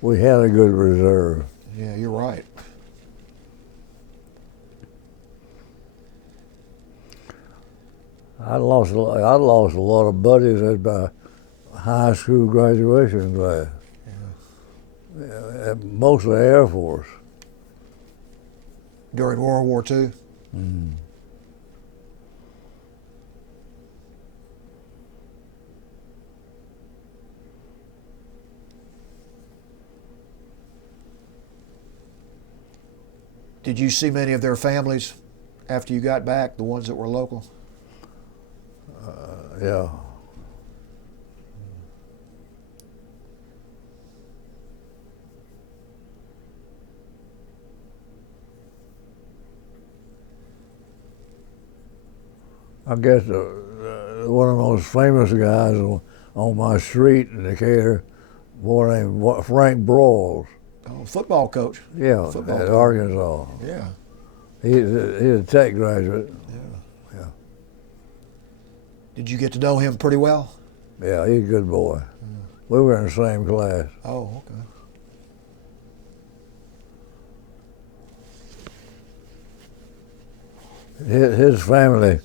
we had a good reserve. Yeah, you're right. I lost a lot of buddies at my high school graduation class. Yeah, mostly Air Force. During World War II? Mm-hmm. Did you see many of their families after you got back, the ones that were local? Yeah. I guess one of the most famous guys on my street in Decatur, a boy named Frank Broyles. Oh, football coach. Yeah, Football at coach. Arkansas. Yeah. He's a tech graduate. Yeah. Yeah. Did you get to know him pretty well? Yeah, he's a good boy. We were in the same class. Oh, okay. His family,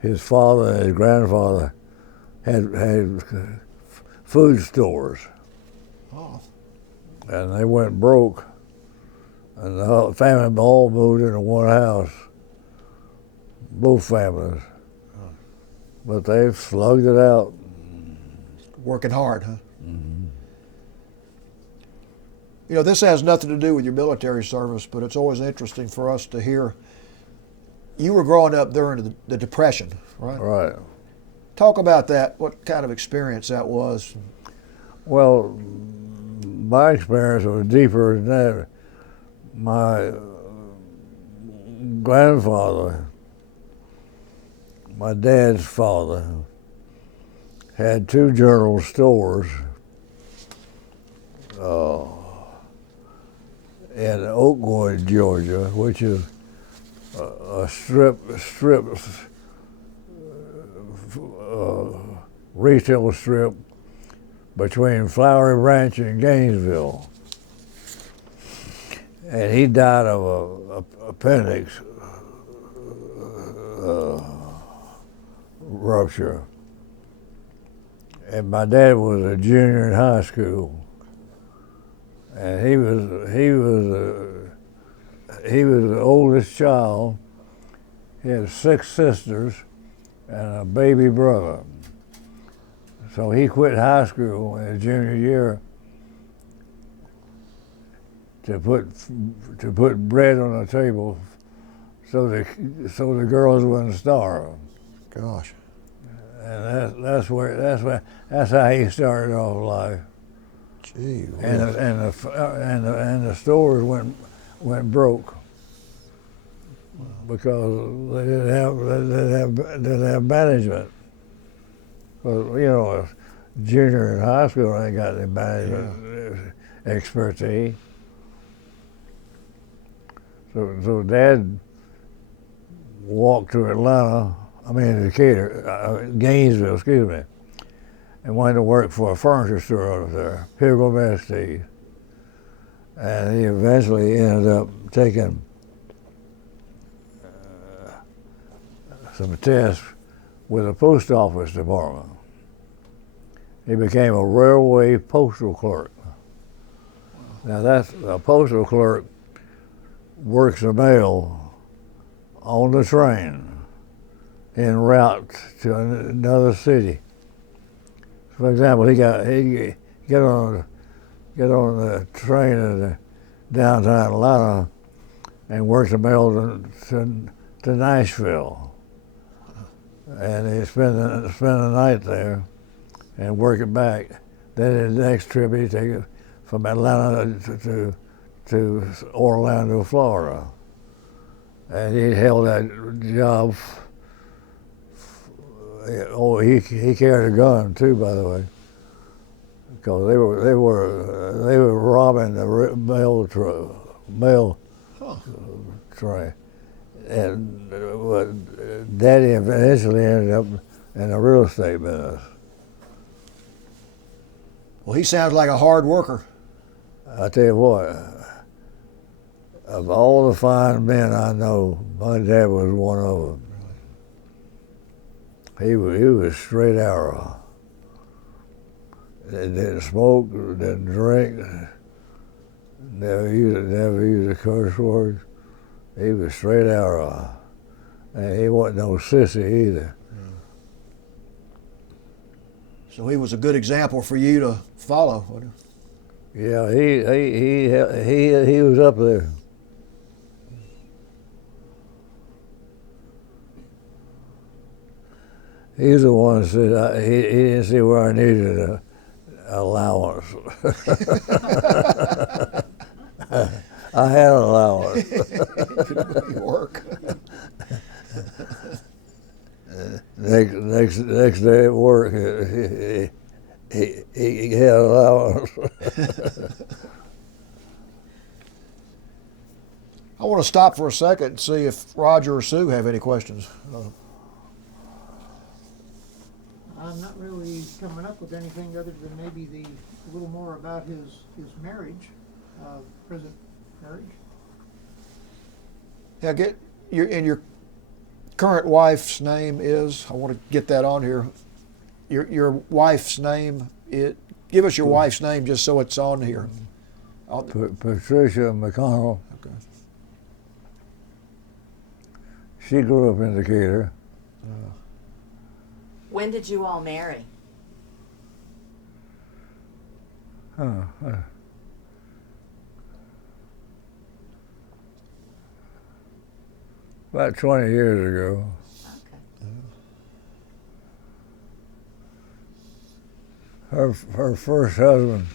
his father and his grandfather had food stores, Oh, and they went broke, and the whole family all moved into one house, both families. But they've slugged it out. working hard, huh? You know, this has nothing to do with your military service, but it's always interesting for us to hear. You were growing up during the Depression, right? Right. Talk about that. What kind of experience that was? Well, my experience was deeper than that. My grandfather, my dad's father, had two general stores in Oakwood, Georgia, which is a strip retail strip between Flowery Branch and Gainesville. And he died of a appendix rupture. And my dad was a junior in high school, and he was the oldest child. He had 6 sisters and a baby brother. So he quit high school in his junior year to put bread on the table so the girls wouldn't starve. Gosh. And that's how he started off life. Gee. And the stores went broke because they didn't have management. Well, you know, a junior in high school ain't got any management expertise. So Dad walked to Gainesville, excuse me, and went to work for a furniture store over there, Pilgrim Estate. And he eventually ended up taking some tests with the post office department. He became a railway postal clerk. Now that's a postal clerk works the mail on the train en route to another city. For example, he get on the train in downtown Atlanta and works the mail to Nashville, and he spend the night there and work it back. Then the next trip he take it from Atlanta to Orlando, Florida, and he held that job. Oh, he carried a gun too, by the way, because they were robbing the mail train, and Daddy eventually ended up in the real estate business. Well, he sounds like a hard worker. I tell you what, of all the fine men I know, my dad was one of them. He was straight arrow. Didn't smoke, didn't drink, never used a curse word. He was straight arrow. And he wasn't no sissy either. So he was a good example for you to follow. Yeah, he was up there. He's the one that said he didn't see where I needed an allowance. I had an allowance. Work. Next day at work, he had an allowance. I want to stop for a second and see if Roger or Sue have any questions. I'm not really coming up with anything other than maybe a little more about his marriage, present marriage. Yeah, your current wife's name is. I want to get that on here. Your wife's name. give us your wife's name just so it's on here. Patricia McConnell. Okay. She grew up in Decatur. When did you all marry? About 20 years ago. Okay. Her first husband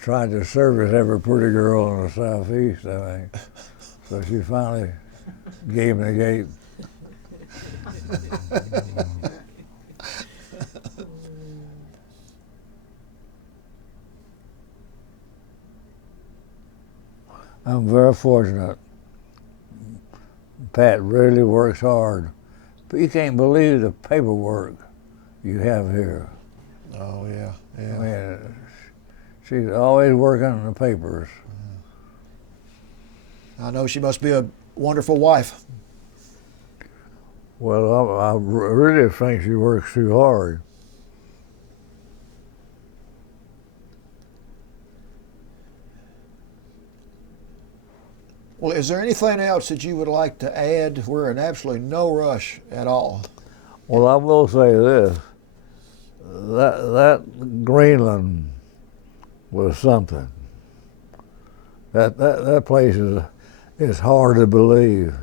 tried to service every pretty girl in the Southeast, I think. So she finally gave him the gate. I'm very fortunate. Pat really works hard, but you can't believe the paperwork you have here. Oh yeah, I yeah. mean, she's always working on the papers. I know she must be a wonderful wife. Well, I really think she works too hard. Well, is there anything else that you would like to add? We're in absolutely no rush at all. Well, I will say this: that Greenland was something. That place is hard to believe.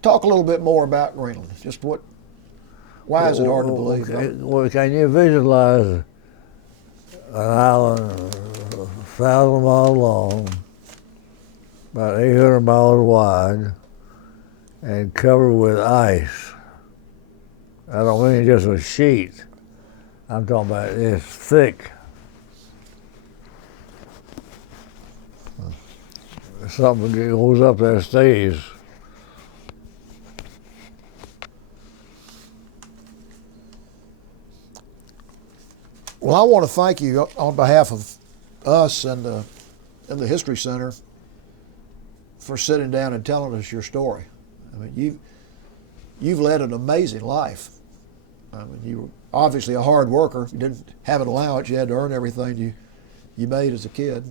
Talk a little bit more about Greenland. Just why is it hard to believe? Well, can you visualize an island 1,000 miles long, about 800 miles wide, and covered with ice? I don't mean just a sheet. I'm talking about it's thick. Something goes up there stays. Well, I want to thank you on behalf of us and the History Center for sitting down and telling us your story. I mean, you've led an amazing life. I mean, you were obviously a hard worker. You didn't have an allowance. You had to earn everything you made as a kid,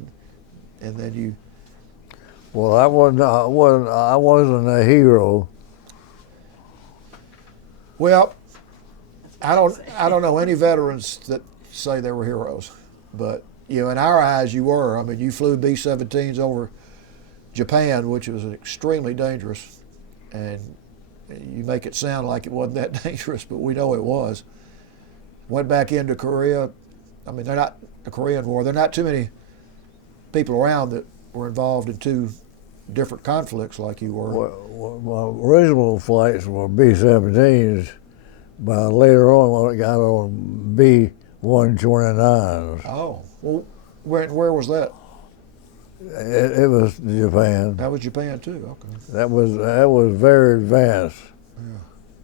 and then you. Well, I wasn't a hero. Well, I don't know any veterans that say they were heroes, but in our eyes, you were. I mean, you flew B-17s over Japan, which was extremely dangerous, and you make it sound like it wasn't that dangerous, but we know it was. Went back into Korea. I mean, they're not the Korean War. There are not too many people around that were involved in two different conflicts like you were. Well, my original flights were B-17s, but later on I got on B-129s. Oh, well, where was that? It was Japan. That was Japan too. Okay. That was very advanced,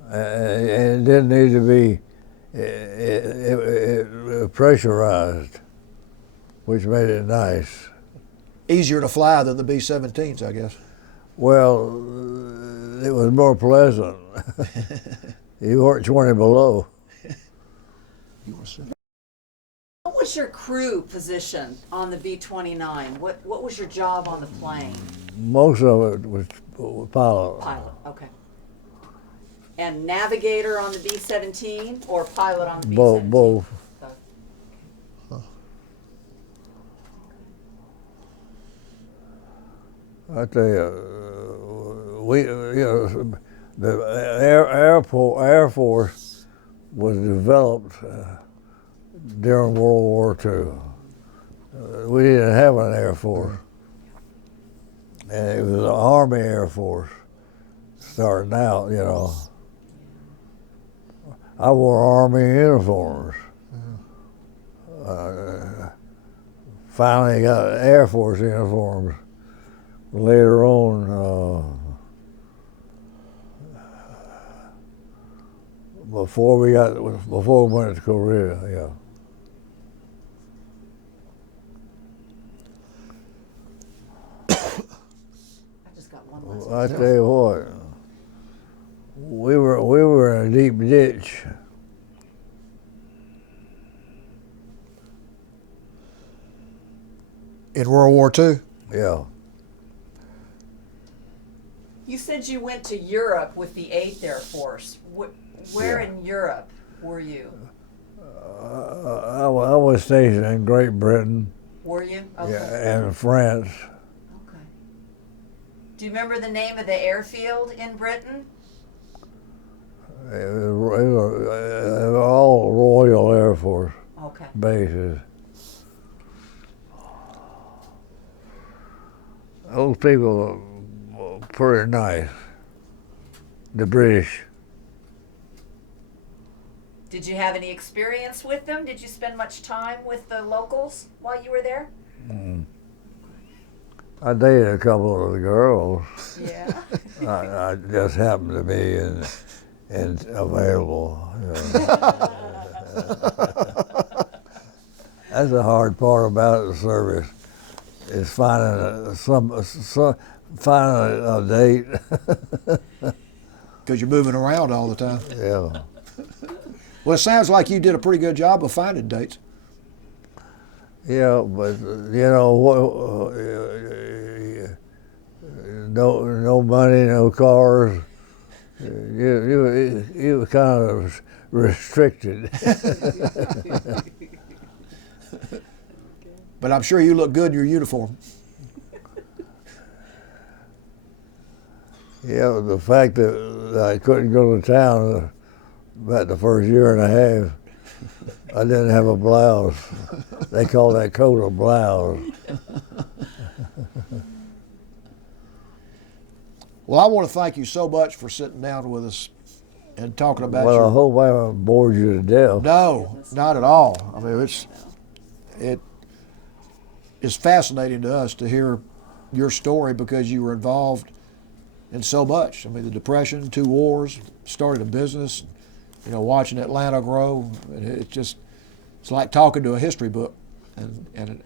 and it didn't need to be pressurized, which made it nice. Easier to fly than the B-17s, I guess. Well, it was more pleasant. You weren't 20 below. What was your crew position on the B-29? What was your job on the plane? Most of it was pilot. Pilot, okay. And navigator on the B-17 or pilot on the B-17? Both. I tell you, the Air Force was developed during World War II. We didn't have an Air Force, and it was an Army Air Force starting out. I wore Army uniforms. Finally got Air Force uniforms later on, before we went to Korea. Yeah. I just got one last I tell you what, we were in a deep ditch, War II? Yeah. You said you went to Europe with the 8th Air Force. Where Yeah. in Europe were you? I was stationed in Great Britain, Were you? Okay. yeah, and France. Okay. Do you remember the name of the airfield in Britain? It was all Royal Air Force Okay. bases. Those people were pretty nice. The British. Did you have any experience with them? Did you spend much time with the locals while you were there? I dated a couple of the girls. Yeah. I just happened to be and available. You know. That's the hard part about the service is finding finding a date. Because you're moving around all the time. Yeah. Well, it sounds like you did a pretty good job of finding dates. Yeah, but you know, no money, no cars. You were kind of restricted. But I'm sure you look good in your uniform. Yeah, the fact that I couldn't go to town about the first year and a half, I didn't have a blouse. They call that coat a blouse. Well, I want to thank you so much for sitting down with us and talking about Well, your... I hope I haven't bored you to death. No, not at all. I mean, it is fascinating to us to hear your story because you were involved in so much. I mean, the Depression, 2 wars, started a business, you know, watching Atlanta grow. And it's like talking to a history book. And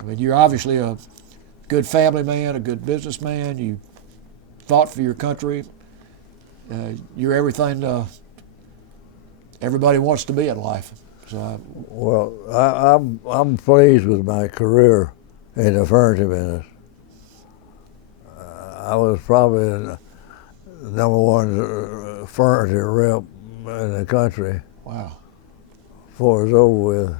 I mean, you're obviously a good family man, a good businessman. You fought for your country. You're everything everybody wants to be in life. So Well, I'm pleased with my career in the furniture business. I was probably the #1 furniture rep in the country wow. before it was over with.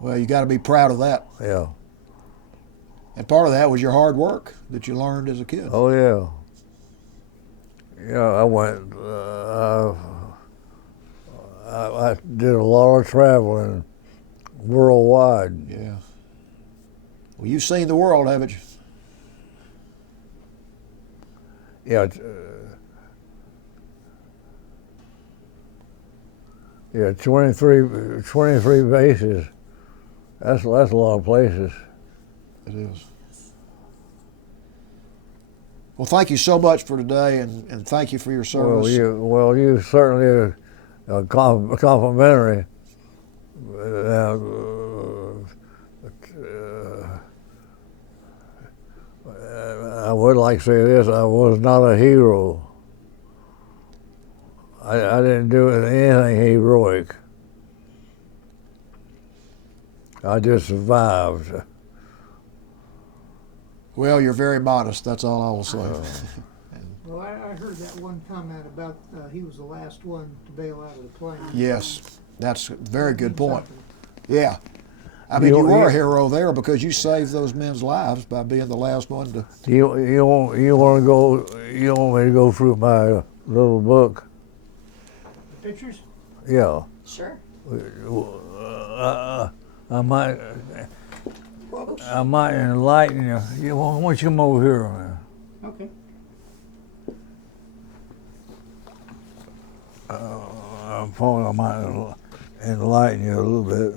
Well, you got to be proud of that. Yeah. And part of that was your hard work that you learned as a kid. Oh yeah. Yeah, I went. I did a lot of traveling worldwide. Yeah. Well, you've seen the world, haven't you? Yeah. Yeah, 23 bases. That's a lot of places. It is. Well, thank you so much for today, and thank you for your service. You certainly are complimentary. I would like to say this: I was not a hero. I didn't do anything heroic. I just survived. Well, you're very modest. That's all I will say. Well, I heard that one comment about he was the last one to bail out of the plane. Yes, that's a very good point. Something. Yeah. I mean, you You- were a you- hero there because you saved those men's lives by being the last one to. You want to go? You want me to go through my little book? Pictures? Yeah. Sure. I might enlighten you. Why don't you come over here, man? Okay. I might enlighten you a little bit.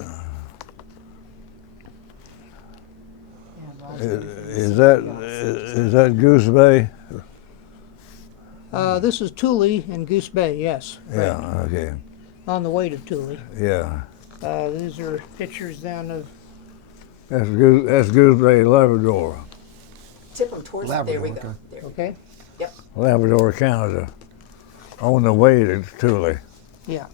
Is that Goose Bay? This is Thule and Goose Bay, yes. Yeah. Okay. On the way to Thule. Yeah. These are pictures down of, That's Goose Bay, Labrador. Tip them towards there we Labrador, go. okay. There. okay? Labrador, Canada. On the way to Thule. Yeah.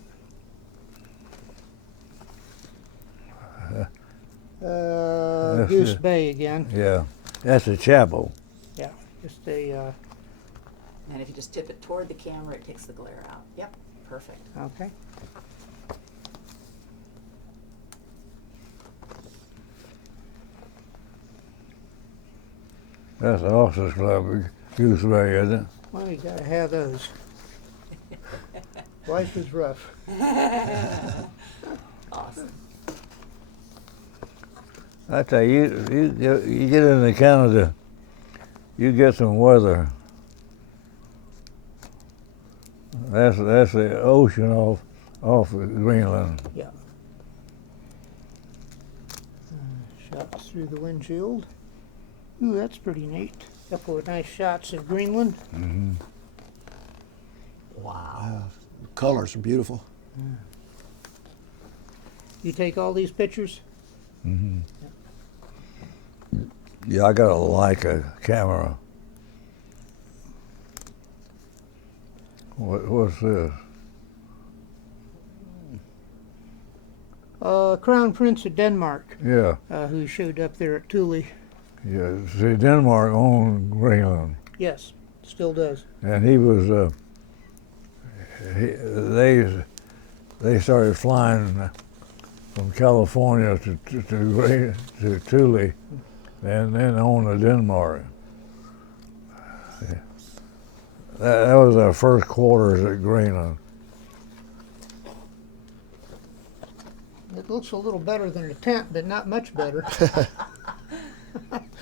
That's Goose it. Bay again. Yeah, that's a chapel. Yeah, just a, And if you just tip it toward the camera, it takes the glare out. Yep, perfect. okay. That's the Officers Club, Goose Bay, isn't it? Well, you gotta have those. Life is rough. Awesome. I tell you, you get into Canada, you get some weather. That's the ocean off of Greenland. Yeah. Shots through the windshield. Ooh, that's pretty neat. Couple of nice shots of Greenland. Mm-hmm. Wow. The colors are beautiful. You take all these pictures? Mm-hmm. Yeah, I got a Leica camera. What's this? Crown Prince of Denmark, Yeah, who showed up there at Thule. yeah. See, Denmark owned Greenland, Yes, still does. and he was. They started flying from California to Thule, and then on to Denmark. That was our first quarters at Greenland. It looks a little better than a tent, but not much better.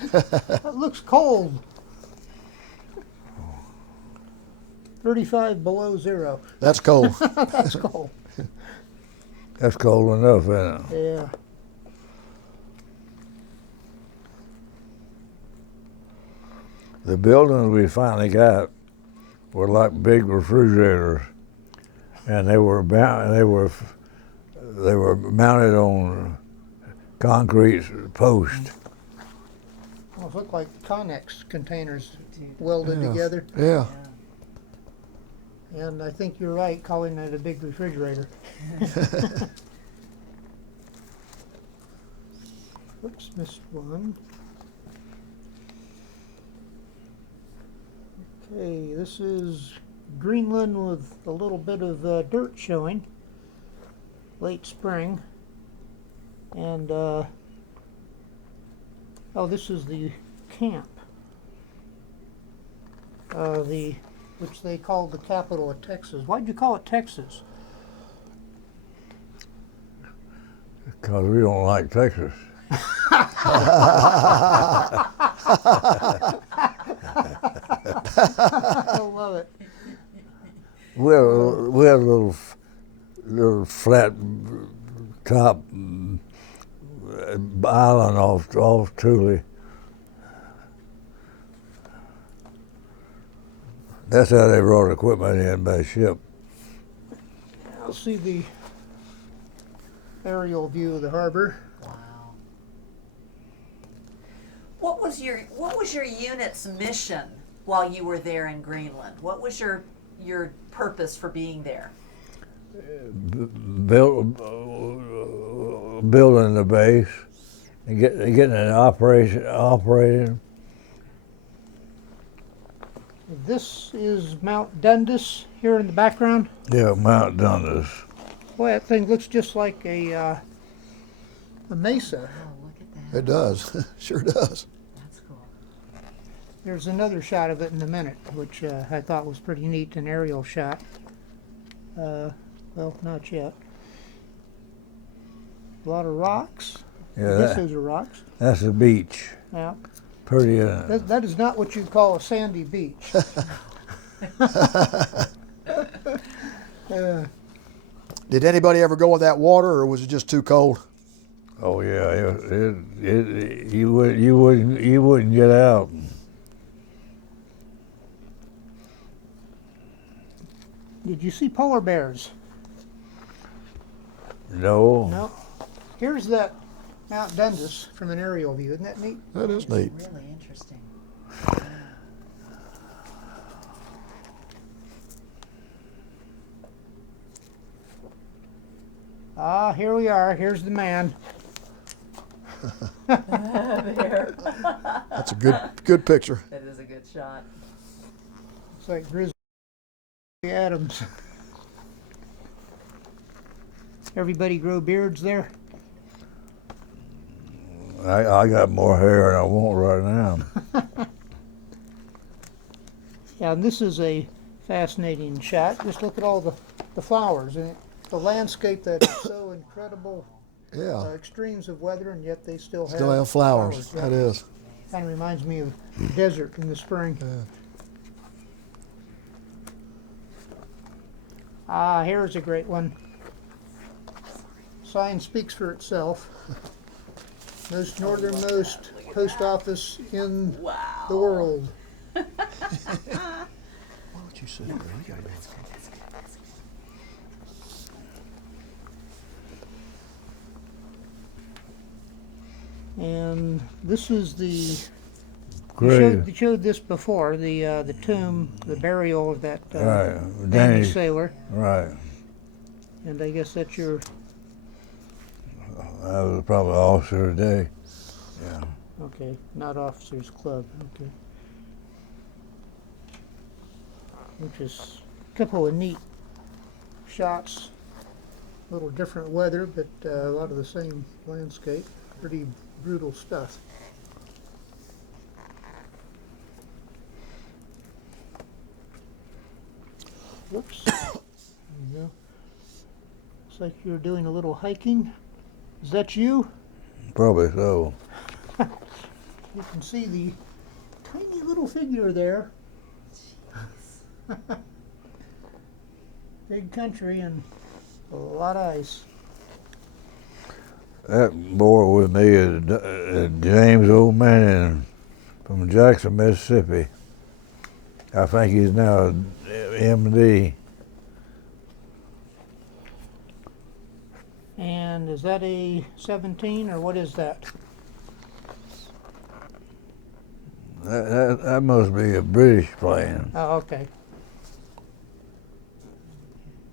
It looks cold. 35 below zero. That's cold. That's cold. That's cold enough, isn't it? Yeah. The buildings we finally got were like big refrigerators, and they were mounted on concrete posts. Well, it looked like Connex containers welded Yeah. together. Yeah. And I think you're right calling that a big refrigerator. Oops, missed one. Okay, this is Greenland with a little bit of dirt showing. Late spring. And, oh, this is the camp. Which they called the capital of Texas. Why'd you call it Texas? Because we don't like Texas. I love it. We had a little flat top island off Thule. That's how they brought equipment in by ship. I'll see the aerial view of the harbor. Wow. What was your unit's mission while you were there in Greenland? What was your purpose for being there? Building the base and getting it operating. This is Mount Dundas here in the background. Yeah, Mount Dundas. Boy, that thing looks just like a mesa. Oh, look at that. It does. Sure does. That's cool. There's another shot of it in a minute, which I thought was pretty neat, an aerial shot. Well, not yet. A lot of rocks. Yeah, I guess those are rocks. that's the beach. Yeah. Pretty. That is not what you'd call a sandy beach. Did anybody ever go in that water, or was it just too cold? Oh yeah, you wouldn't get out. Did you see polar bears? No. No. Here's that Mount Dundas from an aerial view. Isn't that neat? That is neat. Really interesting. Ah, here we are. Here's the man. There. That's a good picture. That is a good shot. It's like Grizzly Adams. Everybody grow beards there? I got more hair than I want right now. Yeah, and this is a fascinating shot. Just look at all the flowers and the landscape that is so incredible. Yeah. Extremes of weather, and yet they still Have flowers. Yeah. That is. Kind of reminds me of the desert in the spring. Yeah. Ah, here's a great one. Sign speaks for itself. Most northernmost post office in Wow. the world. Why don't you sit there? You gotta go. And this is the Grave. you showed this before, the tomb, the burial of that Right. Danish sailor. Right. And I guess that's your, That was probably officer today. Yeah. okay, not Officers Club, okay. Which is a couple of neat shots, a little different weather, but a lot of the same landscape, pretty brutal stuff. Whoops. There you go. Looks like you're doing a little hiking. Is that you? Probably so. You can see the tiny little figure there. Big country and a lot of ice. That boy with me is James Old Man from Jackson, Mississippi. I think he's now MD. And is that a 17 or what is that? That must be a British plane. Oh, okay.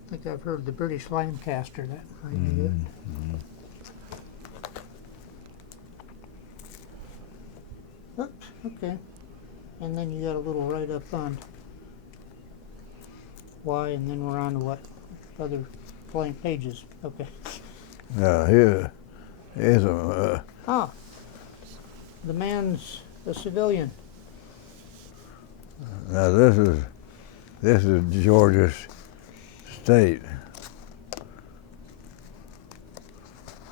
I think I've heard the British Lancaster. That might be it. Oops, okay. And then you got a little write up on why, and then we're on to what other blank pages. Okay. Here's a Ah, the man's a civilian. now this is Georgia State.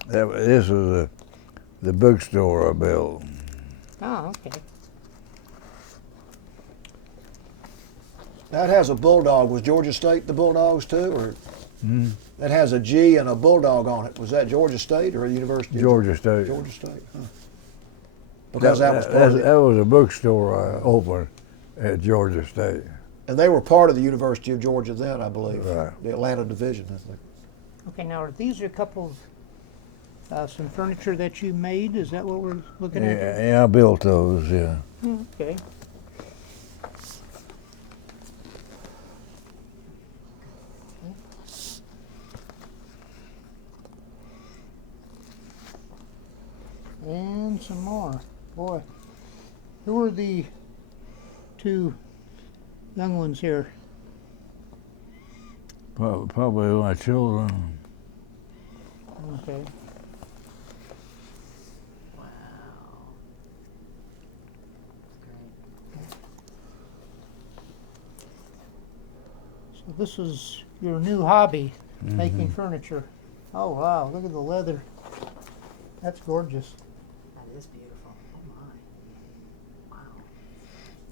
This was the bookstore I built. Ah, okay. That has a bulldog. Was Georgia State the Bulldogs too, or Hmm? that has a G and a bulldog on it? Was that Georgia State or the University? Georgia State. Georgia State. Huh. Because that was part of that was a bookstore I opened at Georgia State. and they were part of the University of Georgia then, I believe. Right. The Atlanta division, I think. Okay, now these are a couple of some furniture that you made. Is that what we're looking at? here? Yeah, I built those. Yeah. Okay. And some more. Boy, who are the two young ones here? Probably my children. Okay. Wow. Great. So this is your new hobby, making Mm-hmm. furniture. Oh wow, look at the leather. That's gorgeous. That is beautiful. Oh my. Wow.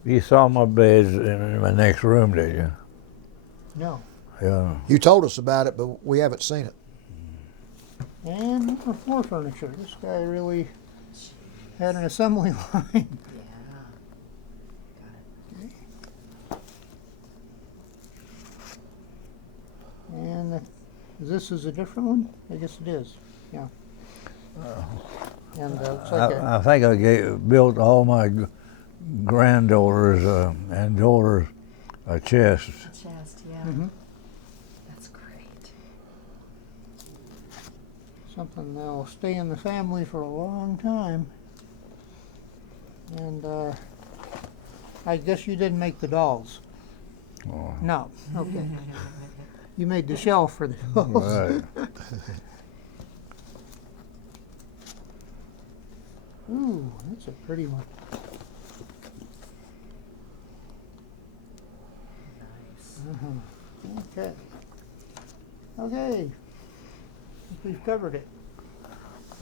You saw my beds in my next room, did you? No. Yeah. You told us about it, but we haven't seen it. And more furniture. This guy really had an assembly line. Yeah. Got it. And this is a different one? I guess it is. Yeah. And it's like a, I think I built all my granddaughters and daughters a chest. The chest, yeah. Mhm. That's great. something that'll stay in the family for a long time. And I guess you didn't make the dolls. Oh, No, okay. You made the shelf for the dolls. right. Ooh, that's a pretty one. Nice. Okay. Okay. I think we've covered it.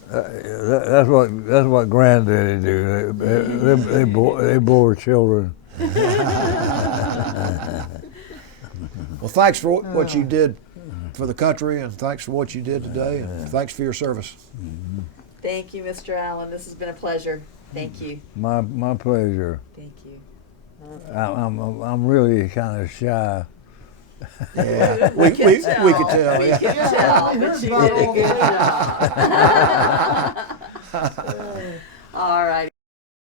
That's what granddaddy do. They bore children. Well, thanks for what you did for the country, and thanks for what you did today, and thanks for your service. Thank you, Mr. Allen. This has been a pleasure. Thank you. My pleasure. Thank you. I'm really kind of shy. Yeah, we could tell. We Yeah. can tell, but you did a good job. All righty.